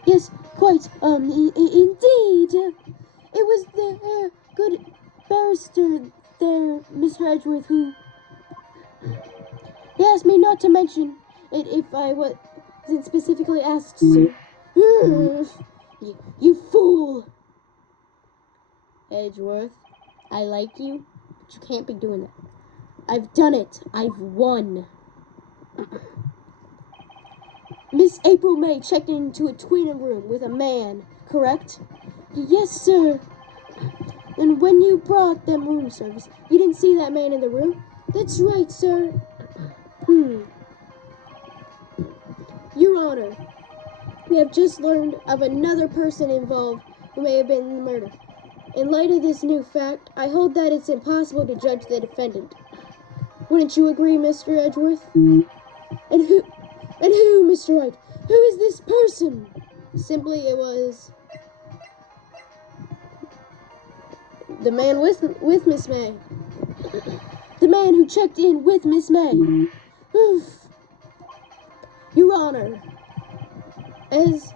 Yes, quite, indeed. It was the, good barrister there, Mr. Edgeworth, who... He asked me not to mention it if I wasn't specifically asked, sir. You fool! Edgeworth, I like you, but you can't be doing that. I've done it. I've won. Miss April May checked into a twin room with a man, correct? Yes, sir. And when you brought them room service, you didn't see that man in the room? That's right, sir. Your Honor, we have just learned of another person involved who may have been in the murder. In light of this new fact, I hold that it's impossible to judge the defendant. Wouldn't you agree, Mr. Edgeworth? And who, Mr. Wright? Who is this person? Simply, it was the man with Miss May. The man who checked in with Miss May. Your Honor, as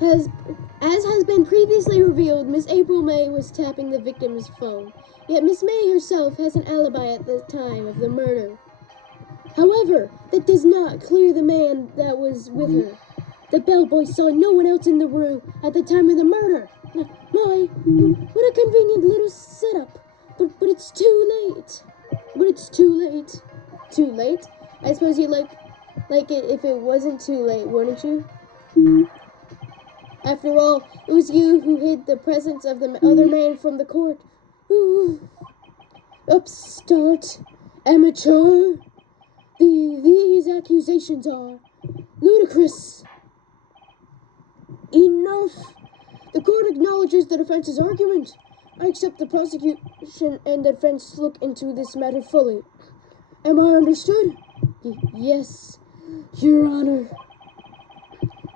has been previously revealed, Miss April May was tapping the victim's phone. Yet Miss May herself has an alibi at the time of the murder. However, that does not clear the man that was with her. The bellboy saw no one else in the room at the time of the murder. My, what a convenient little setup. But it's too late. But it's too late. Too late? I suppose you'd like it if it wasn't too late, wouldn't you? After all, it was you who hid the presence of the other man from the court. Ooh. Upstart. Amateur. These accusations are ludicrous. Enough. The court acknowledges the defense's argument. I accept the prosecution and defense look into this matter fully. Am I understood? Yes, Your Honor.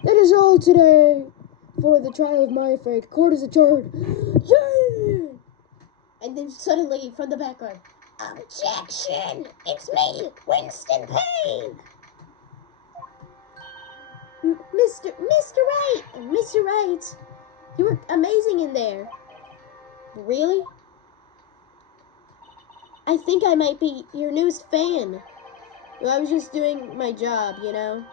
That is all today for the trial of my fate. Court is adjourned. Yay! And then suddenly, from the background, objection! It's me, Winston Payne! Mr. Wright! You were amazing in there. Really? I think I might be your newest fan. Well, I was just doing my job, you know?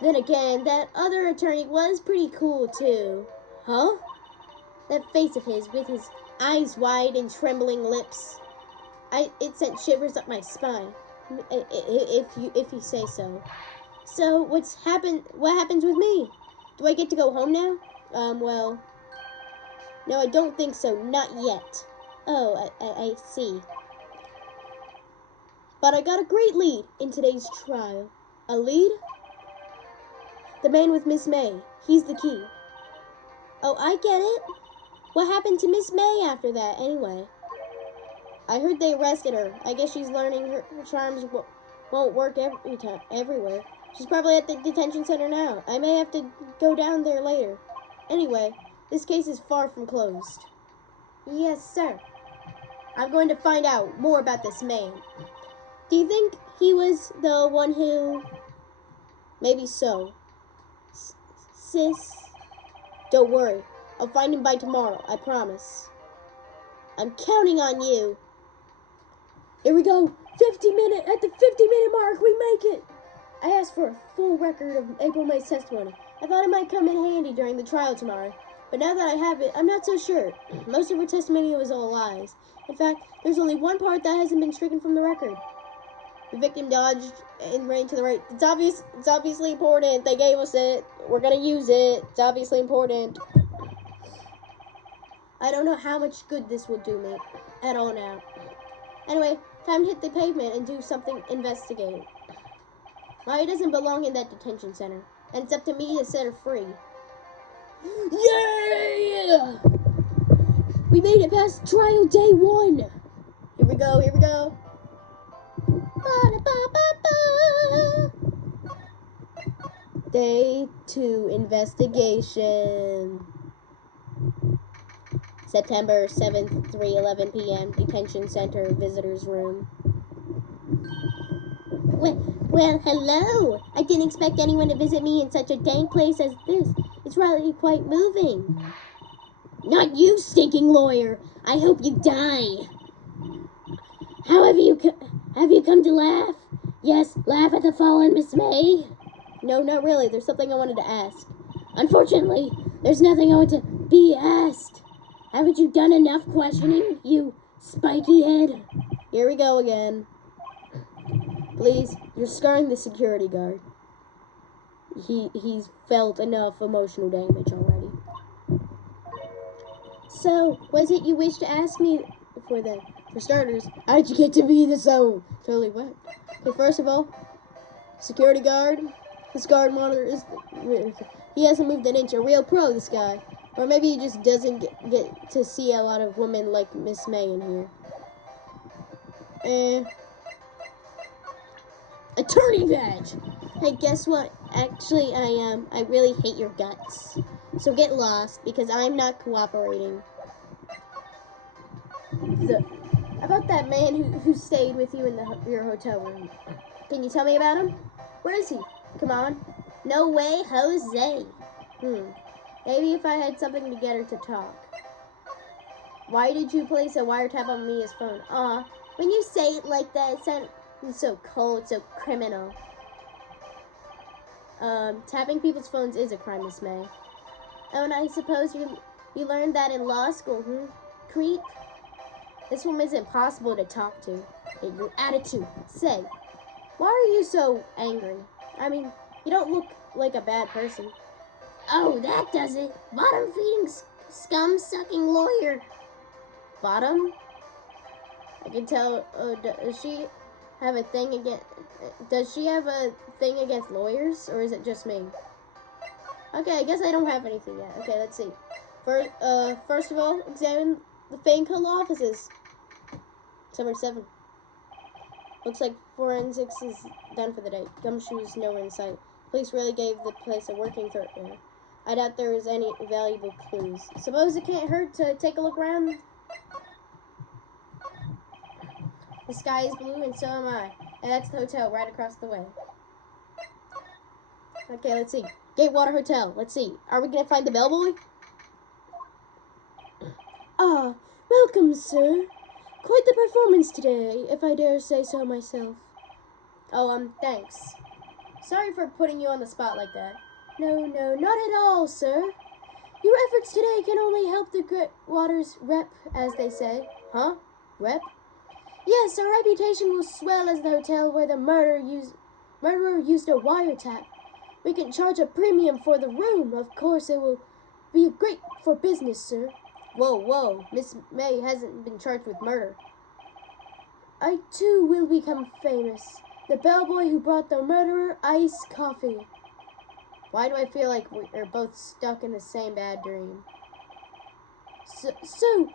Then again, that other attorney was pretty cool, too. Huh? That face of his, with his eyes wide and trembling lips. It sent shivers up my spine, if you say so. So, what happens with me? Do I get to go home now? Well, no, I don't think so, not yet. Oh, I see. But I got a great lead in today's trial. A lead? The man with Miss May. He's the key. Oh, I get it. What happened to Miss May after that, anyway? I heard they arrested her. I guess she's learning her charms won't work everywhere. She's probably at the detention center now. I may have to go down there later. Anyway, this case is far from closed. Yes, sir. I'm going to find out more about this man. Do you think he was the one who... Maybe so. Sis? Don't worry. I'll find him by tomorrow. I promise. I'm counting on you. Here we go. At the 50-minute mark, we make it. I asked for a full record of April May's testimony. I thought it might come in handy during the trial tomorrow. But now that I have it, I'm not so sure. Most of her testimony was all lies. In fact, there's only one part that hasn't been stricken from the record. The victim dodged and ran to the right. It's obviously important. They gave us it. We're gonna use it. It's obviously important. I don't know how much good this will do me at all now. Anyway, time to hit the pavement and do something investigating. Maya doesn't belong in that detention center, and it's up to me to set her free. Yeah! We made it past trial day 1. Here we go. Ba-da-ba-ba-ba. Day 2 investigation. September 7th, 3:11 p.m. Detention Center Visitors Room. Well, hello. I didn't expect anyone to visit me in such a dank place as this. It's really quite moving. Not you, stinking lawyer. I hope you die. How have you come to laugh? Yes, laugh at the fallen Miss May. No, not really. There's something I wanted to ask. Unfortunately, there's nothing I want to be asked. Haven't you done enough questioning, you spiky head? Here we go again. Please, you're scarring the security guard. He's felt enough emotional damage already. So, what is it you wish to ask me for then? For starters, how did you get to be the so totally what? Okay, first of all, security guard. This guard monitor is he hasn't moved an inch. A real pro, this guy. Or maybe he just doesn't get to see a lot of women like Miss May in here. Attorney badge! Hey, guess what? Actually, I really hate your guts. So get lost, because I'm not cooperating. About that man who stayed with you in your hotel room. Can you tell me about him? Where is he? Come on. No way, Jose. Maybe if I had something to get her to talk. Why did you place a wiretap on Mia's phone? When you say it like that, it sounds so cold, so criminal. Tapping people's phones is a crime, Miss May. Oh, and I suppose you learned that in law school, creep? This woman is impossible to talk to. Hey, your attitude. Say, why are you so angry? I mean, you don't look like a bad person. Oh, that does it. Bottom-feeding, scum-sucking lawyer. Bottom? I can tell. Does she have a thing against? Does she have a thing against lawyers, or is it just me? Okay, I guess I don't have anything yet. Okay, let's see. First of all, examine the Fancol offices. September 7th. Looks like forensics is done for the day. Gumshoes nowhere in sight. Police really gave the place a working third. I doubt there was any valuable clues. Suppose it can't hurt to take a look around. The sky is blue, and so am I. And that's the hotel right across the way. Okay, let's see. Gatewater Hotel. Let's see. Are we gonna find the bellboy? Welcome, sir. Quite the performance today, if I dare say so myself. Oh, thanks. Sorry for putting you on the spot like that. No, not at all, sir. Your efforts today can only help the Greatwater's rep, as they say. Huh? Rep? Yes, our reputation will swell as the hotel where the murderer used a wiretap. We can charge a premium for the room. Of course, it will be great for business, sir. Whoa. Miss May hasn't been charged with murder. I, too, will become famous. The bellboy who brought the murderer iced coffee. Why do I feel like we're both stuck in the same bad dream? So,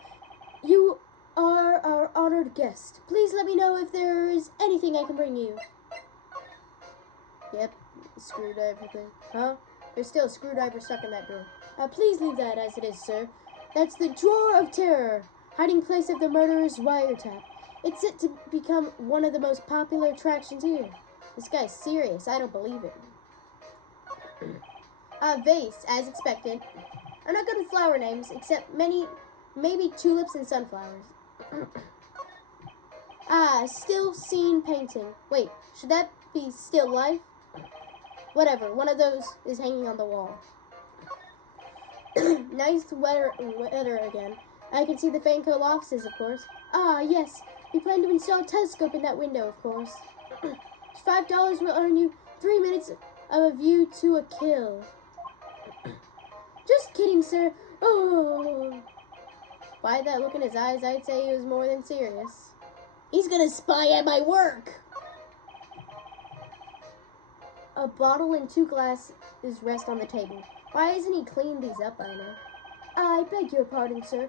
you are our honored guest. Please let me know if there is anything I can bring you. Yep, screwdriver thing. Huh? There's still a screwdriver stuck in that drawer. Please leave that as it is, sir. That's the Drawer of Terror, hiding place of the murderer's wiretap. It's set to become one of the most popular attractions here. This guy's serious. I don't believe it. Vase, as expected. I'm not good with flower names, except maybe tulips and sunflowers. Still scene painting. Wait, should that be still life? Whatever, one of those is hanging on the wall. Nice weather again. I can see the Fanco offices, of course. Ah, yes. We plan to install a telescope in that window, of course. $5 will earn you 3 minutes of a view to a kill. Just kidding, sir. Oh. By that look in his eyes, I'd say he was more than serious. He's gonna spy at my work. A bottle and 2 glasses rest on the table. Why hasn't he cleaned these up by now? I beg your pardon, sir,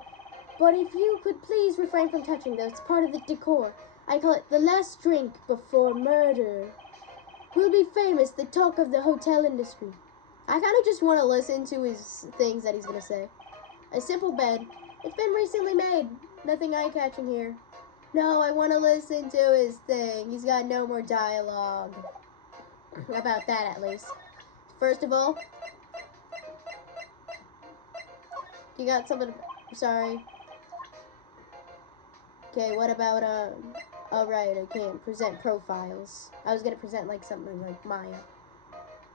but if you could please refrain from touching those. It's part of the decor. I call it the last drink before murder. We'll be famous, the talk of the hotel industry. I kind of just want to listen to his things that he's going to say. A simple bed. It's been recently made. Nothing eye-catching here. No, I want to listen to his thing. He's got no more dialogue. About that, at least. First of all, you got something. Sorry. Okay, what about alright, I can't present profiles. I was gonna present like something like Maya.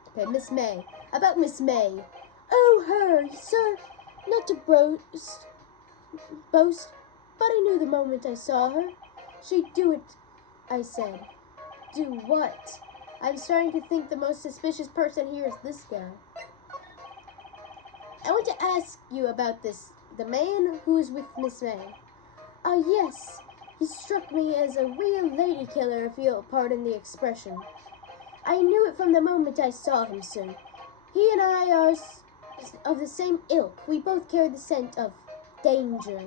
Okay, Miss May. About Miss May. Oh, her, sir. Not to boast, but I knew the moment I saw her. She'd do it, I said. Do what? I'm starting to think the most suspicious person here is this guy. I want to ask you about this. The man who is with Miss May. Yes. He struck me as a real lady killer, if you'll pardon the expression. I knew it from the moment I saw him, sir. He and I are of the same ilk. We both carry the scent of danger.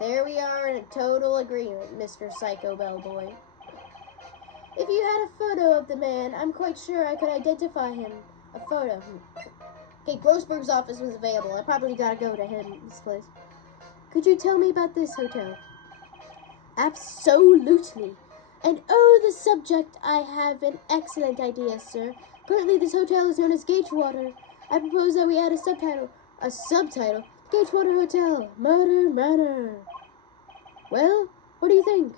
There we are in a total agreement, Mr. Psycho Bellboy. If you had a photo of the man, I'm quite sure I could identify him. A photo. Okay, Grossberg's office was available. I probably gotta go to this place. Could you tell me about this hotel? Absolutely. And oh, the subject, I have an excellent idea, sir. Currently, this hotel is known as Gagewater. I propose that we add a subtitle. A subtitle? Gagewater Hotel. Murder Manor. Well, what do you think?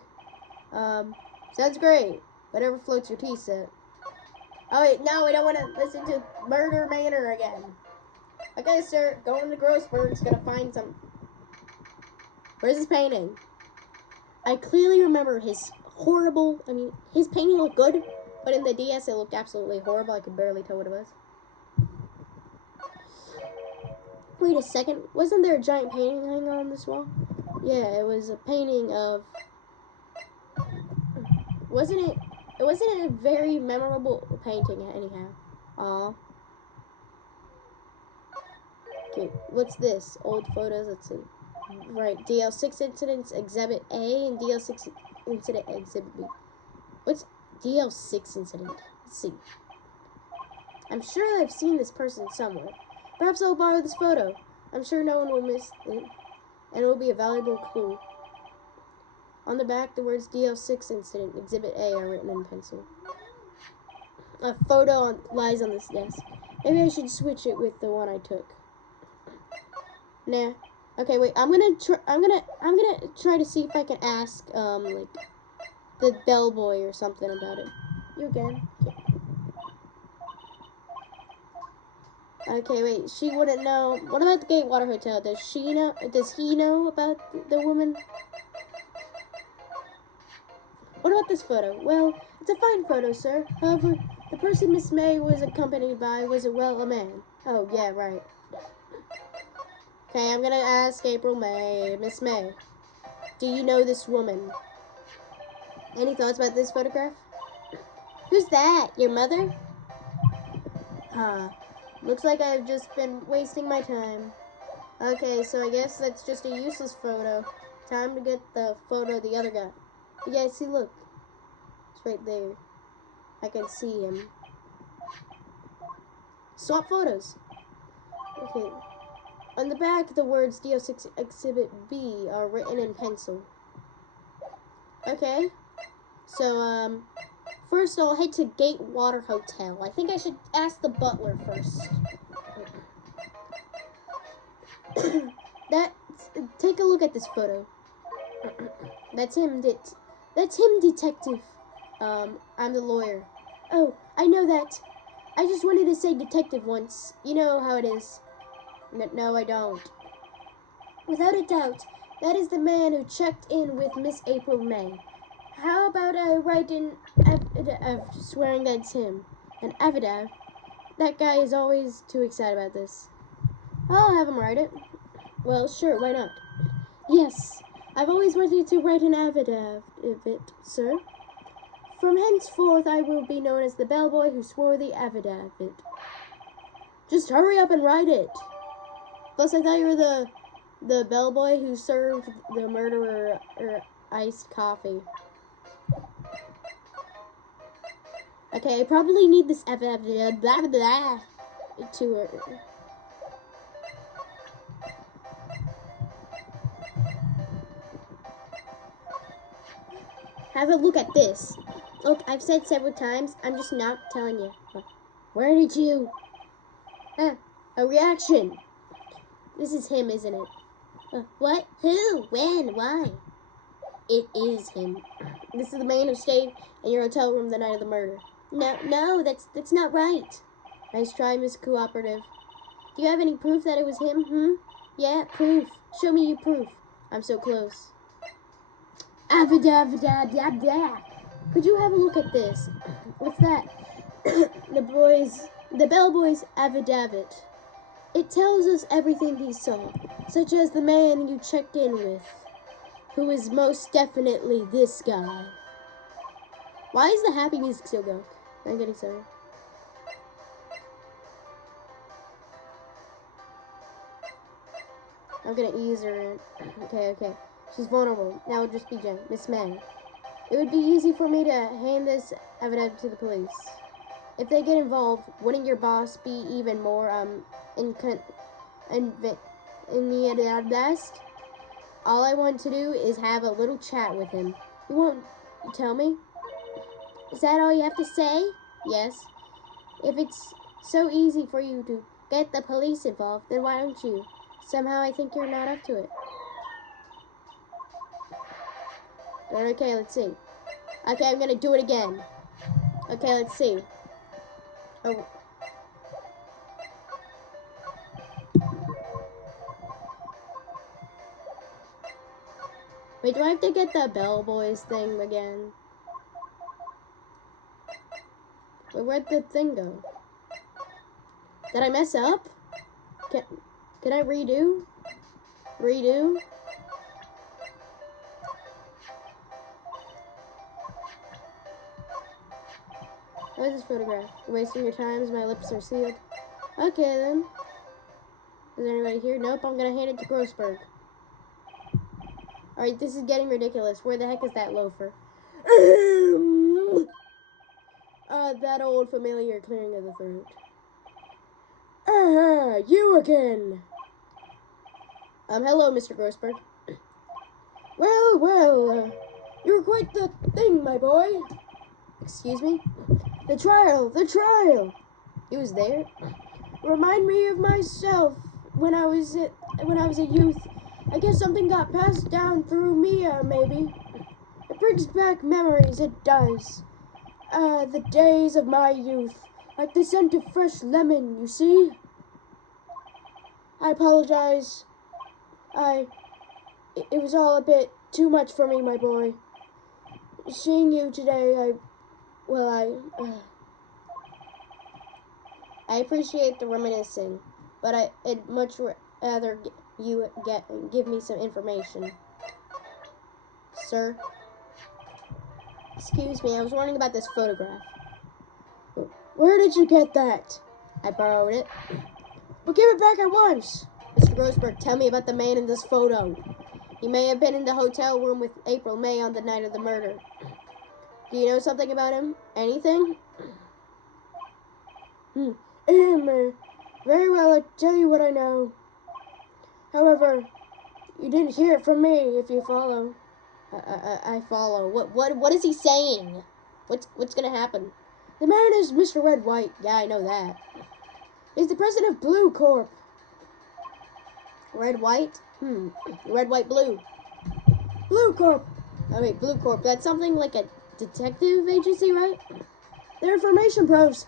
Sounds great. Whatever floats your tea set. Oh, wait, no, we don't want to listen to Murder Manor again. Okay, sir, going to Grossberg's, gonna find some. Where's his painting? I clearly remember his horrible, his painting looked good, but in the DS it looked absolutely horrible. I could barely tell what it was. Wait a second, wasn't there a giant painting hanging on this wall? Yeah, it was a painting of, it wasn't a very memorable painting anyhow. Aw. Okay, what's this? Old photos, let's see. Right, DL6 Incidents Exhibit A and DL6 Incident Exhibit B. What's DL6 Incident? Let's see. I'm sure I've seen this person somewhere. Perhaps I'll borrow this photo. I'm sure no one will miss it, and it will be a valuable clue. On the back, the words DL6 Incident Exhibit A are written in pencil. A photo lies on this desk. Maybe I should switch it with the one I took. Nah. Okay, wait. I'm gonna try to see if I can ask like the bellboy or something about it. You again? Okay, wait. She wouldn't know. What about the Gatewater Hotel? Does she know? Does he know about the woman? What about this photo? Well, it's a fine photo, sir. However, the person Miss May was accompanied by was a man. Oh, yeah, right. Okay, I'm gonna ask April May. Miss May, do you know this woman? Any thoughts about this photograph? Who's that? Your mother? Huh. Looks like I've just been wasting my time. Okay, so I guess that's just a useless photo. Time to get the photo of the other guy. You guys see, look. It's right there. I can see him. Swap photos. Okay. On the back, the words DO6 Exhibit B are written in pencil. Okay. So, first I'll head to Gatewater Hotel. I think I should ask the butler first. Take a look at this photo. That's him, detective. I'm the lawyer. Oh, I know that. I just wanted to say detective once. You know how it is. No, I don't. Without a doubt, that is the man who checked in with Miss April May. How about I write an swearing that's him? An affidavit. That guy is always too excited about this. I'll have him write it. Well, sure, why not? Yes, I've always wanted to write an affidavit, sir. From henceforth, I will be known as the bellboy who swore the affidavit. Just hurry up and write it. Plus, I thought you were the bellboy who served the murderer iced coffee. Okay, I probably need this affidavit, blah, blah, blah, to her. Have a look at this. Look, I've said several times, I'm just not telling you. Where did you? A reaction. This is him, isn't it? What? Who? When? Why? It is him. This is the man who stayed in your hotel room the night of the murder. No, that's not right. Nice try, Miss Cooperative. Do you have any proof that it was him? Yeah, proof. Show me your proof. I'm so close. Could you have a look at this? What's that? The bellboy's affidavit. It tells us everything he saw, such as the man you checked in with, who is most definitely this guy. Why is the happy music still going? I'm getting sorry. I'm gonna ease her in. Okay. She's vulnerable. Now it'll just be Jen. Miss May. It would be easy for me to hand this evidence to the police. If they get involved, wouldn't your boss be even more in the best? All I want to do is have a little chat with him. You won't tell me? Is that all you have to say? Yes. If it's so easy for you to get the police involved, then why don't you? Somehow I think you're not up to it. Okay, let's see. Okay, I'm gonna do it again. Okay, let's see. Oh. Wait, do I have to get the bellboys thing again? Wait, where'd the thing go? Did I mess up? Can I redo? Redo? What is this photograph? You're wasting your time as my lips are sealed. Okay, then. Is there anybody here? Nope, I'm gonna hand it to Grossberg. Alright, this is getting ridiculous. Where the heck is that loafer? That old familiar clearing of the throat. You again. Hello, Mr. Grossberg. Well, you're quite the thing, my boy. Excuse me? The trial. He was there? Remind me of myself when I was a youth. I guess something got passed down through me, maybe. It brings back memories, it does. The days of my youth. Like the scent of fresh lemon, you see? I apologize. It was all a bit too much for me, my boy. Seeing you today, I appreciate the reminiscing, but I'd much rather you give me some information. Sir? Excuse me, I was wondering about this photograph. Where did you get that? I borrowed it. Well, give it back at once. Mr. Grossberg, tell me about the man in this photo. He may have been in the hotel room with April May on the night of the murder. Do you know something about him? Anything? Very well, I'll tell you what I know. However, you didn't hear it from me, if you follow. I follow. What is he saying? What's gonna happen? The man is Mr. Red White. Yeah, I know that. He's the president of Blue Corp. Red, white? Red, white, blue. Blue Corp. Oh, wait, Blue Corp. That's something like a detective agency, right? They're information pros.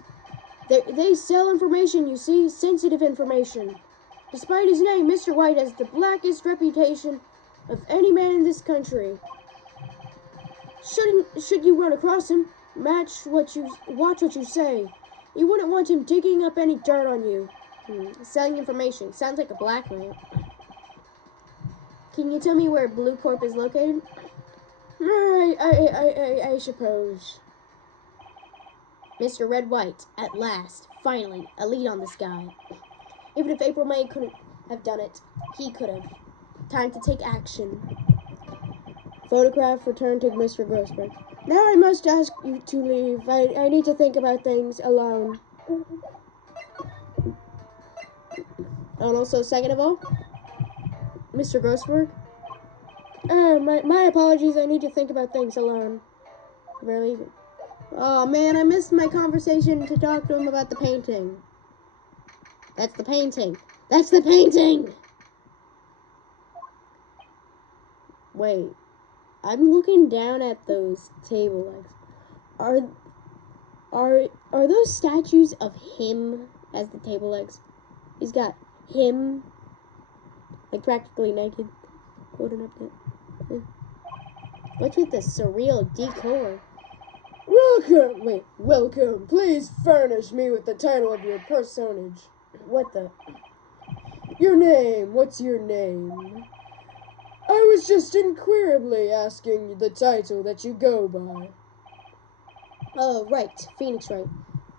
They sell information, you see, sensitive information. Despite his name, Mr. White has the blackest reputation of any man in this country. Should you run across him, watch what you say. You wouldn't want him digging up any dirt on you. Selling information. Sounds like a blackmail. Can you tell me where Blue Corp is located? I suppose. Mr. Red White, at last, finally, a lead on this guy. Even if April May couldn't have done it, he could have. Time to take action. Photograph returned to Mr. Grossberg. Now I must ask you to leave. I need to think about things alone. And also, second of all, Mr. Grossberg? My apologies. I need to think about things alone. Really? Oh, man, I missed my conversation to talk to him about the painting. That's the painting. That's the painting! Wait. I'm looking down at those table legs. Are those statues of him as the table legs? He's got him, like, practically naked, holding up that. What's with the surreal decor? Welcome. Please furnish me with the title of your personage. What the? Your name. What's your name? I was just inquirably asking the title that you go by. Oh, right. Phoenix Wright.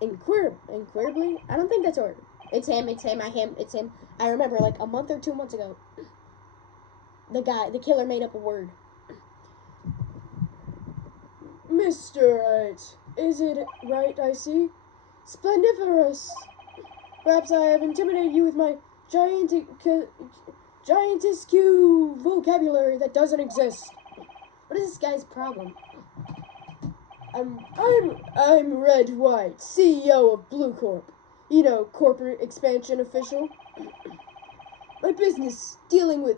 Inquirably? I don't think that's a word. It's him. It's him. It's him. I remember, like, a month or 2 months ago, the killer made up a word. Mr. Wright, is it right I see? Splendiferous. Perhaps I have intimidated you with my giantesque vocabulary that doesn't exist. What is this guy's problem? I'm Red White, CEO of Blue Corp. You know, corporate expansion official. My business dealings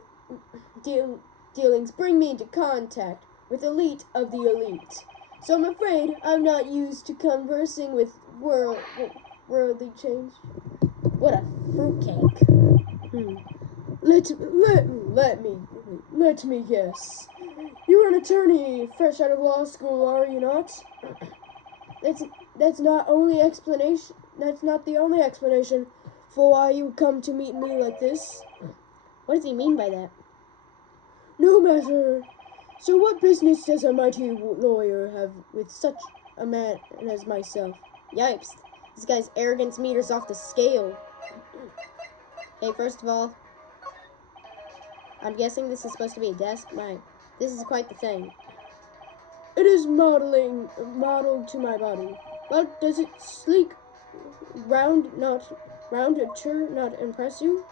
bring me into contact with elite of the elite. So I'm afraid I'm not used to conversing with worldly change. What a fruitcake. Let me guess. You're an attorney fresh out of law school, are you not? That's not the only explanation for why you come to meet me like this. What does he mean by that? No matter. So what business does a mighty lawyer have with such a man as myself? Yipes. This guy's arrogance meter's off the scale. Hey, first of all, I'm guessing this is supposed to be a desk. This is quite the thing. It is modeled to my body. But does it sleek, roundature not impress you?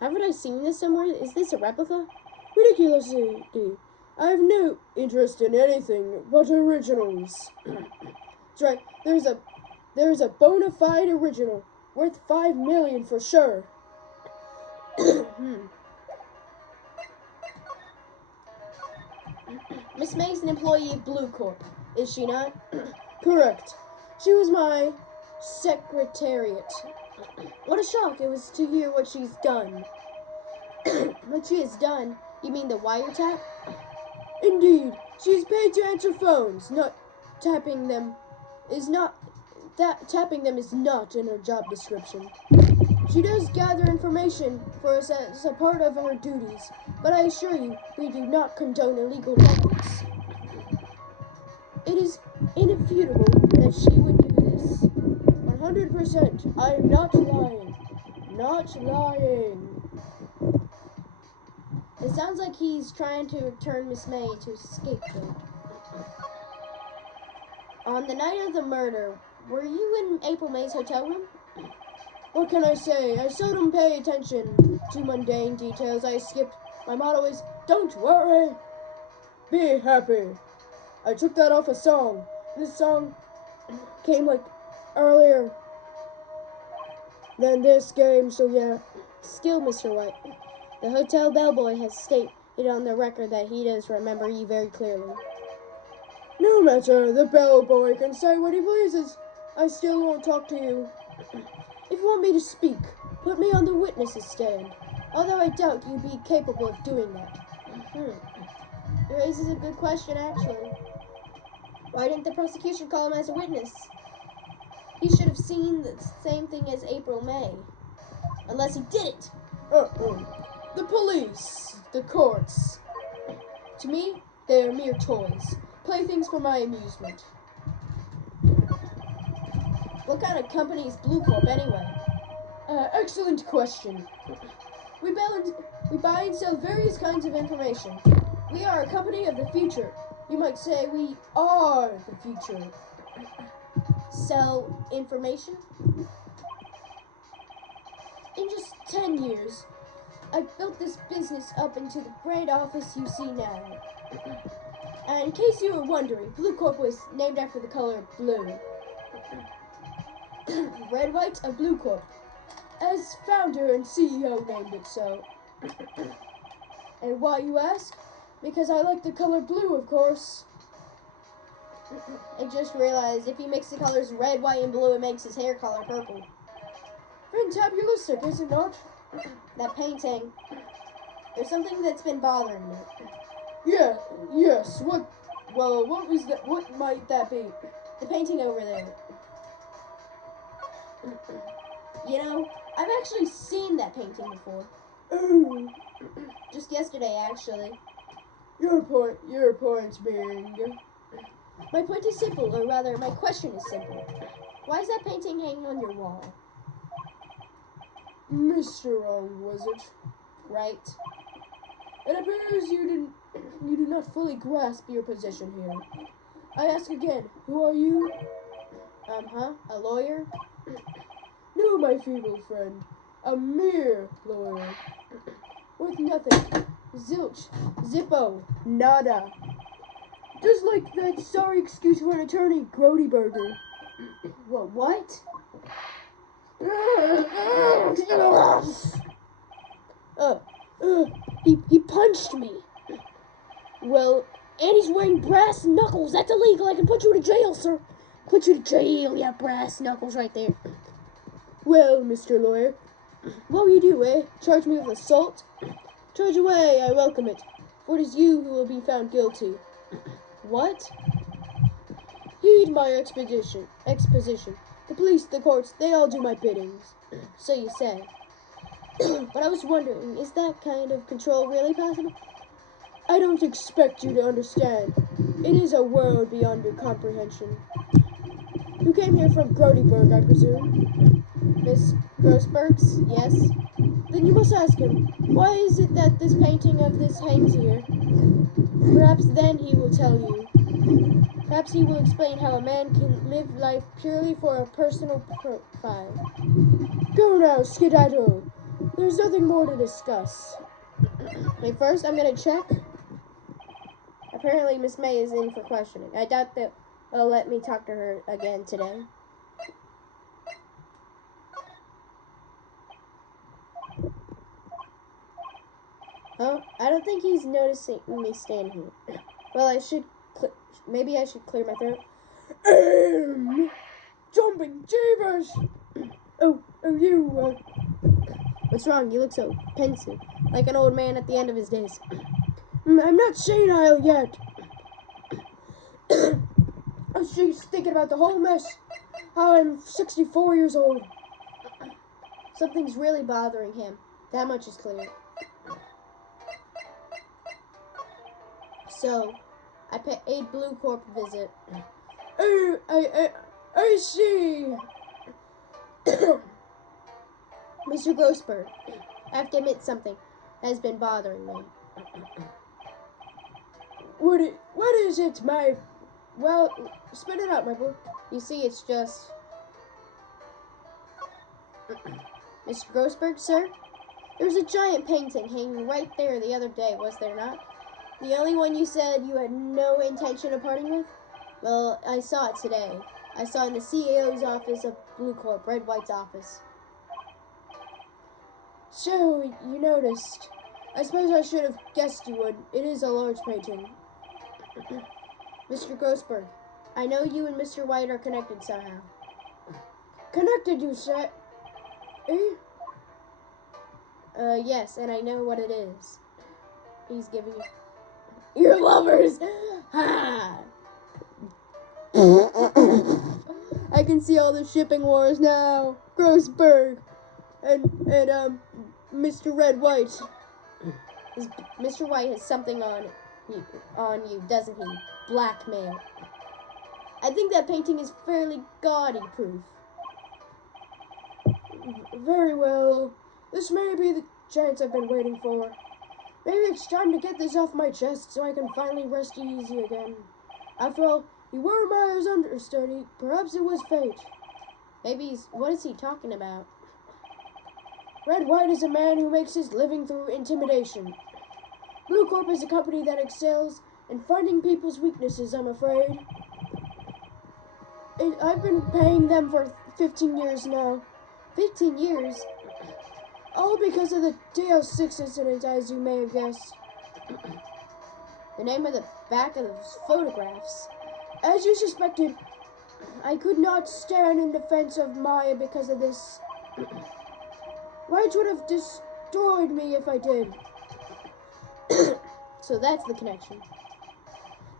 Haven't I seen this somewhere? Is this a replica? Ridiculously. I have no interest in anything but originals. That's right. There's a bona fide original worth $5 million for sure. Miss May's an employee of Blue Corp, is she not? Correct. She was my secretariat. What a shock it was to hear what she's done. What she has done? You mean the wiretap? Indeed. She is paid to answer phones, tapping them is not in her job description. She does gather information for us as a part of her duties, but I assure you, we do not condone illegal methods. It is irrefutable that she would do this. 100%. I am not lying. Not lying. It sounds like he's trying to turn Miss May into a scapegoat. On the night of the murder, were you in April May's hotel room? What can I say? I seldom pay attention to mundane details. I skipped. My motto is, don't worry, be happy. I took that off a song. This song came like earlier. than this game, so yeah. Still, Mr. White, the hotel bellboy has stated on the record that he does remember you very clearly. No matter, the bellboy can say what he pleases. I still won't talk to you. If you want me to speak, put me on the witness's stand, although I doubt you'd be capable of doing that. It raises a good question, actually. Why didn't the prosecution call him as a witness? He should have seen the same thing as April May. Unless he did it. The police, the courts. To me, they are mere toys. Playthings for my amusement. What kind of company is Blue Corp anyway? Excellent question. We buy and sell various kinds of information. We are a company of the future. You might say we are the future. Sell information? In just 10 years, I've built this business up into the great office you see now. And in case you were wondering, Blue Corp was named after the color blue. Red, white, a Blue Corp. As founder and CEO named it so. And why, you ask? Because I like the color blue, of course. I just realized if you mix the colors red, white, and blue, it makes his hair color purple. Fantabulistic, is it not? That painting. There's something that's been bothering me. Yes, what was that? What might that be? The painting over there. You know, I've actually seen that painting before. Oh. Just yesterday, actually. Your point being? My point is simple, or rather, my question is simple. Why is that painting hanging on your wall? Mr. Wrong, was it? Right. It appears you do not fully grasp your position here. I ask again, who are you? A lawyer? No, my feeble friend. A mere lawyer. With nothing. Zilch. Zippo. Nada. Just like that sorry excuse for an attorney, Grody Burger. What? He punched me. Well, and he's wearing brass knuckles. That's illegal. I can put you to jail, sir. Put you to jail, yeah, brass knuckles right there. Well, Mr. Lawyer, what will you do, eh? Charge me with assault? Charge away, I welcome it. For it is you who will be found guilty. What? Heed my exposition. The police, the courts, they all do my biddings. So you say. But I was wondering, is that kind of control really possible? I don't expect you to understand. It is a world beyond your comprehension. You came here from Grodyburg, I presume? Miss Grossberg's, yes. Then you must ask him, why is it that this painting of this hangs here? Perhaps then he will tell you. Perhaps he will explain how a man can live life purely for a personal profile. Go now, skedaddle. There's nothing more to discuss. Wait, first I'm gonna check. Apparently Miss May is in for questioning. I doubt that they'll let me talk to her again today. Huh? I don't think he's noticing me standing here. Well, maybe I should clear my throat. Jumping jeebus! Oh, you, What's wrong? You look so pensive, like an old man at the end of his days. I'm not senile yet. I was just thinking about the whole mess. How I'm 64 years old. Something's really bothering him. That much is clear. So, I paid Blue Corp a visit. Oh, I see. Mr. Grossberg, I have to admit something has been bothering me. What is it, my... Well, spit it out, my boy. You see, it's just... Mr. Grossberg, sir? There was a giant painting hanging right there the other day, was there not? The only one you said you had no intention of parting with? Well, I saw it today. I saw it in the CEO's office of Blue Corp, Red White's office. So, you noticed. I suppose I should have guessed you would. It is a large painting. Mr. Grossberg, I know you and Mr. White are connected somehow. Connected, you say? Eh? Yes, and I know what it is. He's giving you... Your lovers! Ha! I can see all the shipping wars now. Grossberg and Mr. Red White. Mr. White has something on you, doesn't he? Blackmail. I think that painting is fairly gaudy proof. Very well. This may be the chance I've been waiting for. Maybe it's time to get this off my chest so I can finally rest easy again. After all, you were Maya's understudy. Perhaps it was fate. Maybe what is he talking about? Red White is a man who makes his living through intimidation. Blue Corp is a company that excels in finding people's weaknesses, I'm afraid. I've been paying them for 15 years now. 15 years? All because of the DL6 incident, as you may have guessed. The name of the back of those photographs. As you suspected, I could not stand in defense of Maya because of this. White would have destroyed me if I did. So that's the connection.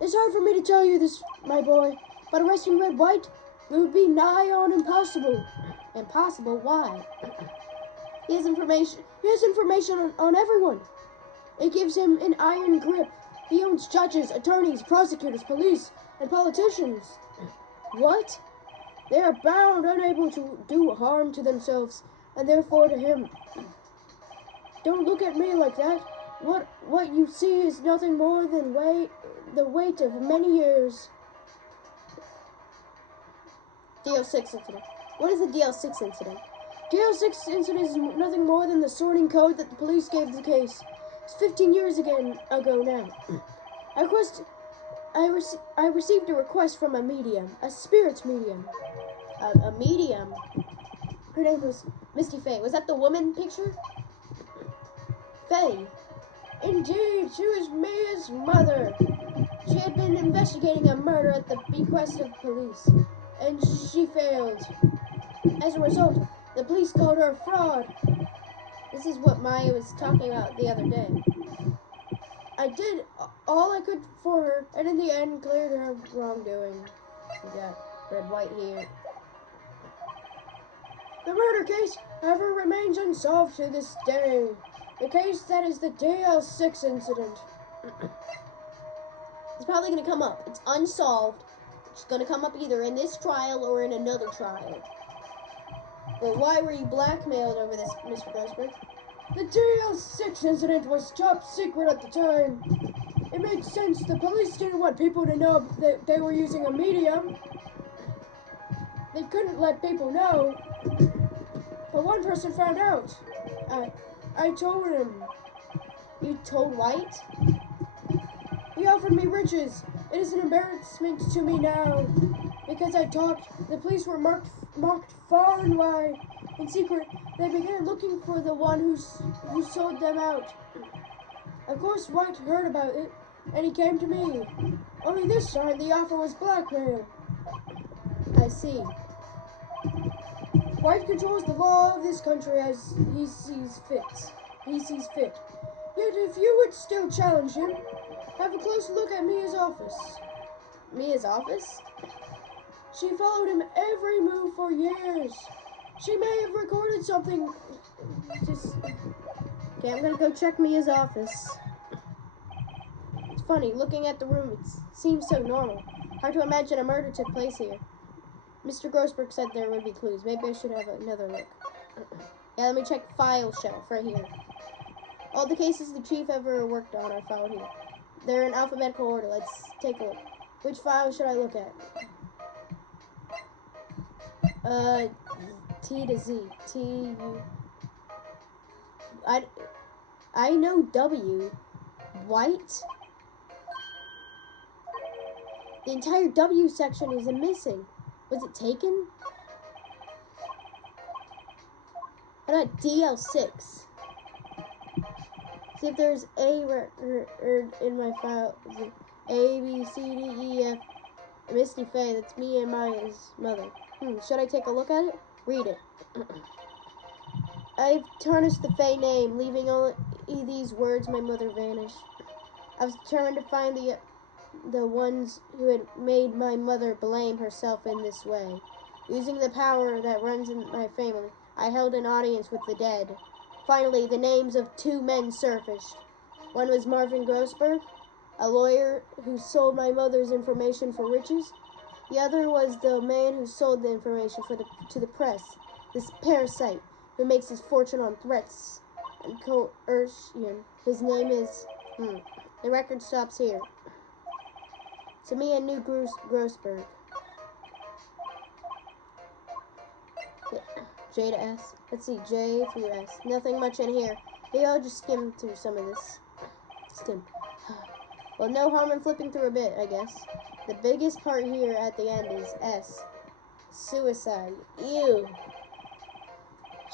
It's hard for me to tell you this, my boy, but arresting Red White would be nigh on impossible. Impossible? Why? He has information on everyone. It gives him an iron grip. He owns judges, attorneys, prosecutors, police, and politicians. What? They are bound, unable to do harm to themselves, and therefore to him. Don't look at me like that. What you see is nothing more than the weight of many years. DL6 incident. What is the DL6 incident? DL6 incident is nothing more than the sorting code that the police gave the case. It's 15 years ago now. I received a request from a medium, a spirits medium. A medium? Her name was Misty Faye. Was that the woman picture? Faye. Indeed, she was Mia's mother. She had been investigating a murder at the bequest of police, and she failed. As a result, the police called her a fraud. This is what Maya was talking about the other day. I did all I could for her, and in the end cleared her wrongdoing. We got Red White here. The murder case, however, remains unsolved to this day. The case that is the DL6 incident. It's probably going to come up. It's unsolved. It's going to come up either in this trial or in another trial. But why were you blackmailed over this, Mr. Grossberg? The DL6 incident was top secret at the time. It made sense. The police didn't want people to know that they were using a medium. They couldn't let people know. But one person found out. I told him. You told White? He offered me riches. It is an embarrassment to me now. Because I talked, the police were mocked far and wide. In secret, they began looking for the one who sold them out. Of course, White heard about it, and he came to me. Only this time, the offer was blackmail. I see. White controls the law of this country as he sees fit. Yet if you would still challenge him, have a close look at Mia's office. Mia's office? She followed him every move for years. She may have recorded something. Okay, I'm gonna go check Mia's office. It's funny, looking at the room, it seems so normal. Hard to imagine a murder took place here. Mr. Grossberg said there would be clues. Maybe I should have another look. Yeah, let me check file shelf right here. All the cases the chief ever worked on are filed here. They're in alphabetical order. Let's take a look. Which file should I look at? T to Z. T, U. I know W. White? The entire W section is missing. Was it taken? What about DL6? See if there's A record in my file. A, B, C, D, E, F. Misty Faye, that's me and Maya's mother. Should I take a look at it? Read it. I've tarnished the Faye name, leaving only these words, my mother vanished. I was determined to find the ones who had made my mother blame herself in this way. Using the power that runs in my family, I held an audience with the dead. Finally, the names of two men surfaced. One was Marvin Grossberg, a lawyer who sold my mother's information for riches. The other was the man who sold the information to the press, this parasite who makes his fortune on threats and coercion. His name is... The record stops here. To me, I knew Grossberg. J to S. Let's see, J through S. Nothing much in here. Maybe I'll just skim through some of this. Skim. Well, no harm in flipping through a bit, I guess. The biggest part here at the end is S. Suicide. Ew.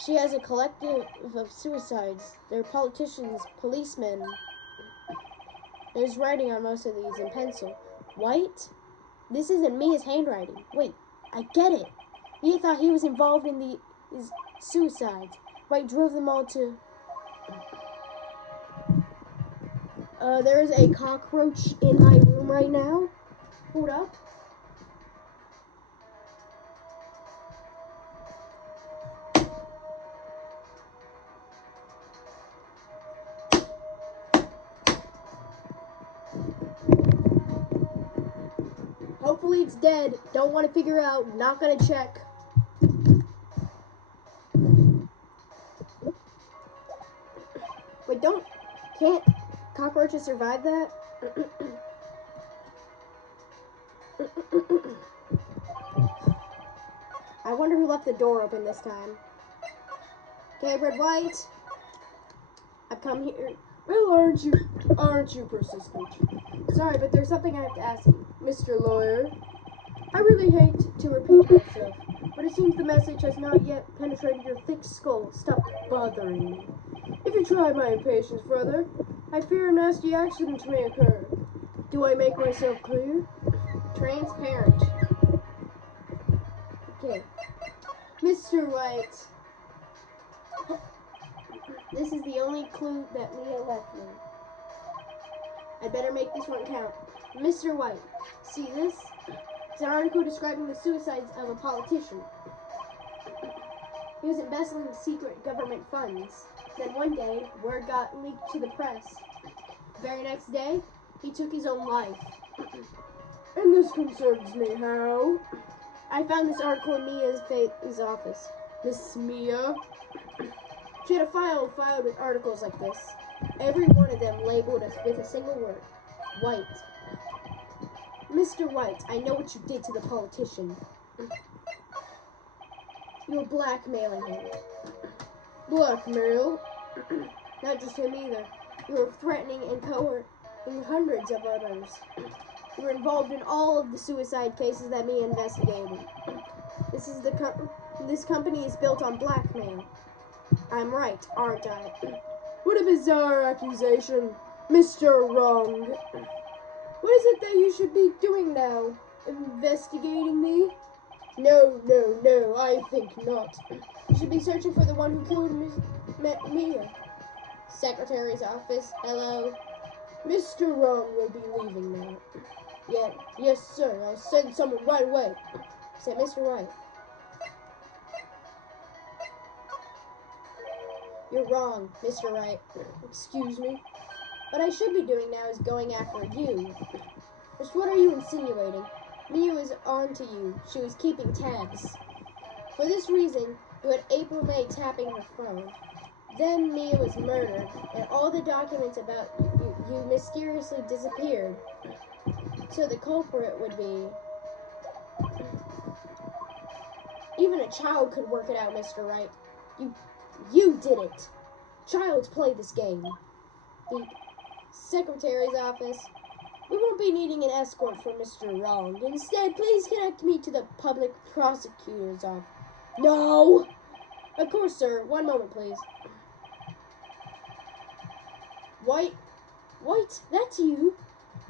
She has a collective of suicides. They're politicians, policemen. There's writing on most of these in pencil. White? This isn't Mia's handwriting. Wait, I get it. Mia thought he was involved in his suicides. White drove them all to... There's a cockroach in my room right now. Hold up. Hopefully it's dead. Don't want to figure out. Not gonna check. Wait, can't cockroaches survive that? I wonder who left the door open this time. Okay, Red White. I've come here. Well, aren't you persistent? Sorry, but there's something I have to ask you. Mr. Lawyer, I really hate to repeat myself, but it seems the message has not yet penetrated your thick skull. Stop bothering me. If you try my impatience further, I fear a nasty accident may occur. Do I make myself clear? Transparent. Okay. Mr. White. This is the only clue that Mia left me. I better make this one count. Mr. White. See this? It's an article describing the suicides of a politician. He was embezzling secret government funds. Then one day, word got leaked to the press. The very next day, he took his own life. And this concerns me, how? I found this article in Mia's office. Miss Mia? She had a file filed with articles like this. Every one of them labeled us with a single word. White. Mr. White, I know what you did to the politician. You were blackmailing him. Blackmail? Not just him either. You were threatening and coercing hundreds of others. You were involved in all of the suicide cases that Mia investigated. This company is built on blackmail. I'm right, aren't I? What a bizarre accusation, Mr. Wrong. What is it that you should be doing now? Investigating me? No, I think not. You should be searching for the one who killed Mia. Secretary's office, hello. Mr. Wrong will be leaving now. Yes, sir, I'll send someone right away. Said Mr. White. You're wrong, Mr. Wright. Excuse me. What I should be doing now is going after you. Just what are you insinuating? Mia was on to you. She was keeping tabs. For this reason, you had April May tapping her phone. Then Mia was murdered, and all the documents about you mysteriously disappeared. So the culprit would be... Even a child could work it out, Mr. Wright. You did it. Childs play this game. The Secretary's office. We won't be needing an escort for Mr. Wrong. Instead, please connect me to the public prosecutor's office. No! Of course, sir. One moment, please. White? White, that's you?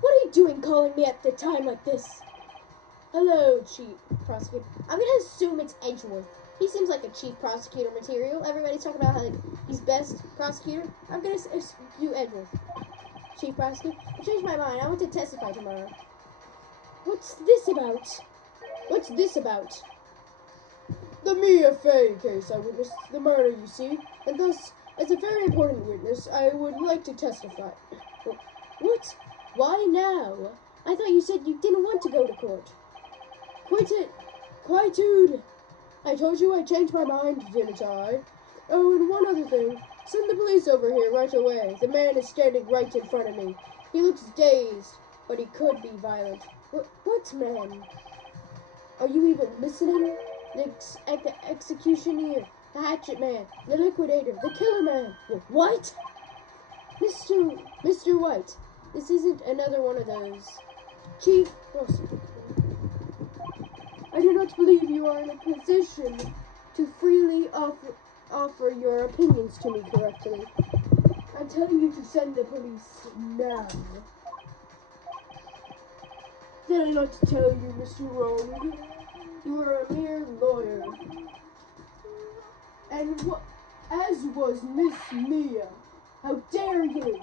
What are you doing calling me at the time like this? Hello, Chief Prosecutor. I'm gonna assume it's Edgeworth. He seems like a Chief Prosecutor material. Everybody's talking about how he's best prosecutor. I'm gonna you Edgeworth. Chief Prosecutor. I changed my mind. I want to testify tomorrow. What's this about? What's this about? The Mia Fey case. I witnessed the murder, you see, and thus, as a very important witness, I would like to testify. What? Why now? I thought you said you didn't want to go to court. Quietude. I told you I changed my mind, didn't I? Oh, and one other thing. Send the police over here right away. The man is standing right in front of me. He looks dazed, but he could be violent. What man? Are you even listening? The executioner, the hatchet man, the liquidator, the killer man. What? Mr. White, this isn't another one of those. Chief Prosecutor, I do not believe you are in a position to freely offer your opinions to me correctly. I'm telling you to send the police now. Did I not tell you, Mr. Rogue? You are a mere lawyer. And as was Miss Mia. How dare you?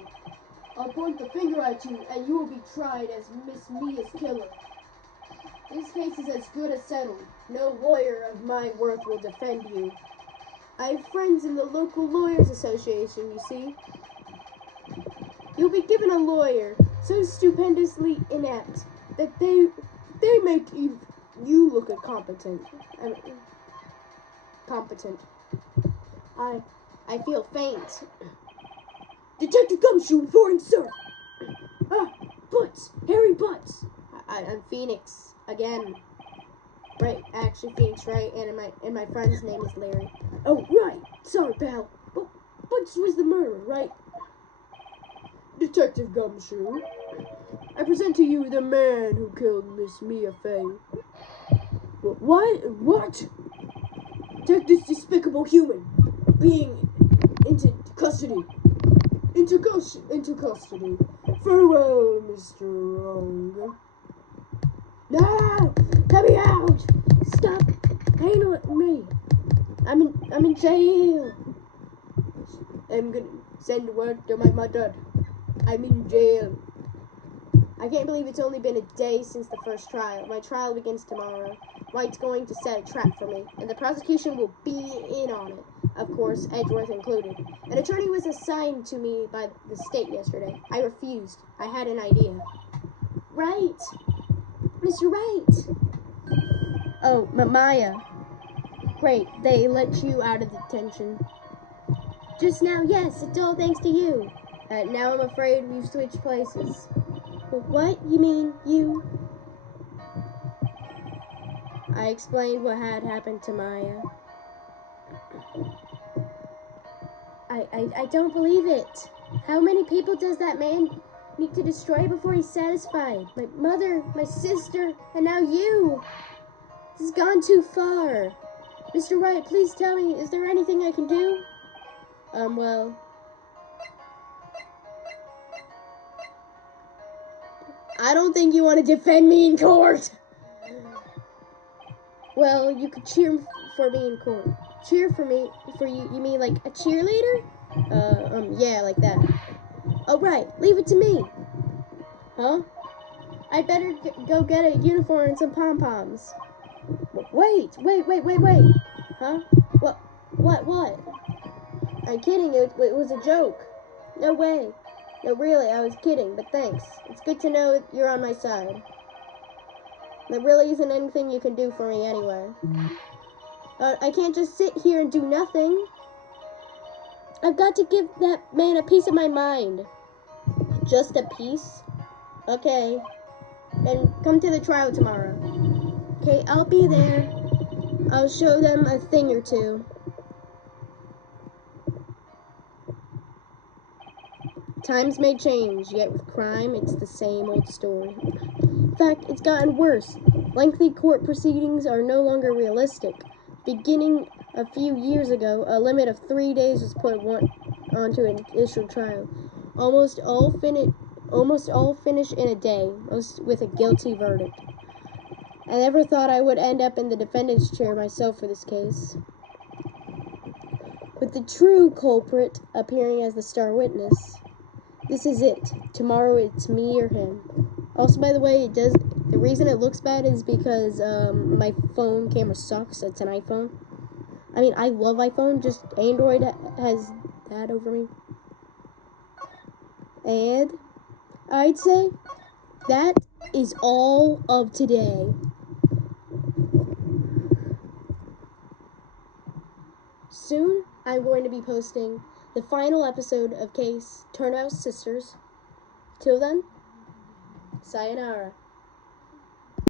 I'll point the finger at you, and you will be tried as Miss Mia's killer. This case is as good as settled. No lawyer of my worth will defend you. I have friends in the local lawyers association, you see. You'll be given a lawyer so stupendously inept that they make you look incompetent. Competent. I feel faint. Detective Gumshoe reporting, sir. Butts, Harry Butts. I'm Phoenix again. Right, actually Phoenix, right? And my friend's name is Larry. Oh, right. Sorry, pal. Butts was the murderer, right? Detective Gumshoe, I present to you the man who killed Miss Mia Fey. What? Take this despicable human being into custody. Into custody. Farewell, Mr. Wrong. No! Let me out! Stop hanging with me. I'm in jail. I'm gonna send word to my mother. I'm in jail. I can't believe it's only been a day since the first trial. My trial begins tomorrow. White's going to set a trap for me, and the prosecution will be in on it. Of course, Edgeworth included. An attorney was assigned to me by the state yesterday. I refused. I had an idea. Right. Mr. Wright. Oh, Maya. Great, they let you out of detention. Just now, yes, it's all thanks to you. Now I'm afraid we've switched places. What? You mean you? I explained what had happened to Maya. I don't believe it. How many people does that man need to destroy before he's satisfied? My mother, my sister, and now you. This has gone too far. Mr. Wright, please tell me, is there anything I can do? Well... I don't think you want to defend me in court. Well, you could cheer for me in court. Cheer for me, for you, you mean like a cheerleader? Yeah, like that. Oh, right, leave it to me. Huh? I better go get a uniform and some pom-poms. Wait. Huh? What? I'm kidding, it was a joke. No way. No, really, I was kidding, but thanks. It's good to know you're on my side. There really isn't anything you can do for me anyway. I can't just sit here and do nothing. I've got to give that man a piece of my mind. Just a piece? Okay. Then come to the trial tomorrow. Okay, I'll be there. I'll show them a thing or two. Times may change, yet with crime, it's the same old story. In fact, it's gotten worse. Lengthy court proceedings are no longer realistic. Beginning a few years ago, a limit of 3 days was put onto an initial trial. almost all finish in a day, most with a guilty verdict. I never thought I would end up in the defendant's chair myself for this case, with the true culprit appearing as the star witness. This is it. Tomorrow it's me or him. Also, by the way, the reason it looks bad is because my phone camera sucks. It's an iPhone. I mean, I love iPhone, just Android has that over me. And I'd say that is all of today. Soon, I'm going to be posting the final episode of Case Turnhouse Sisters. Till then, sayonara.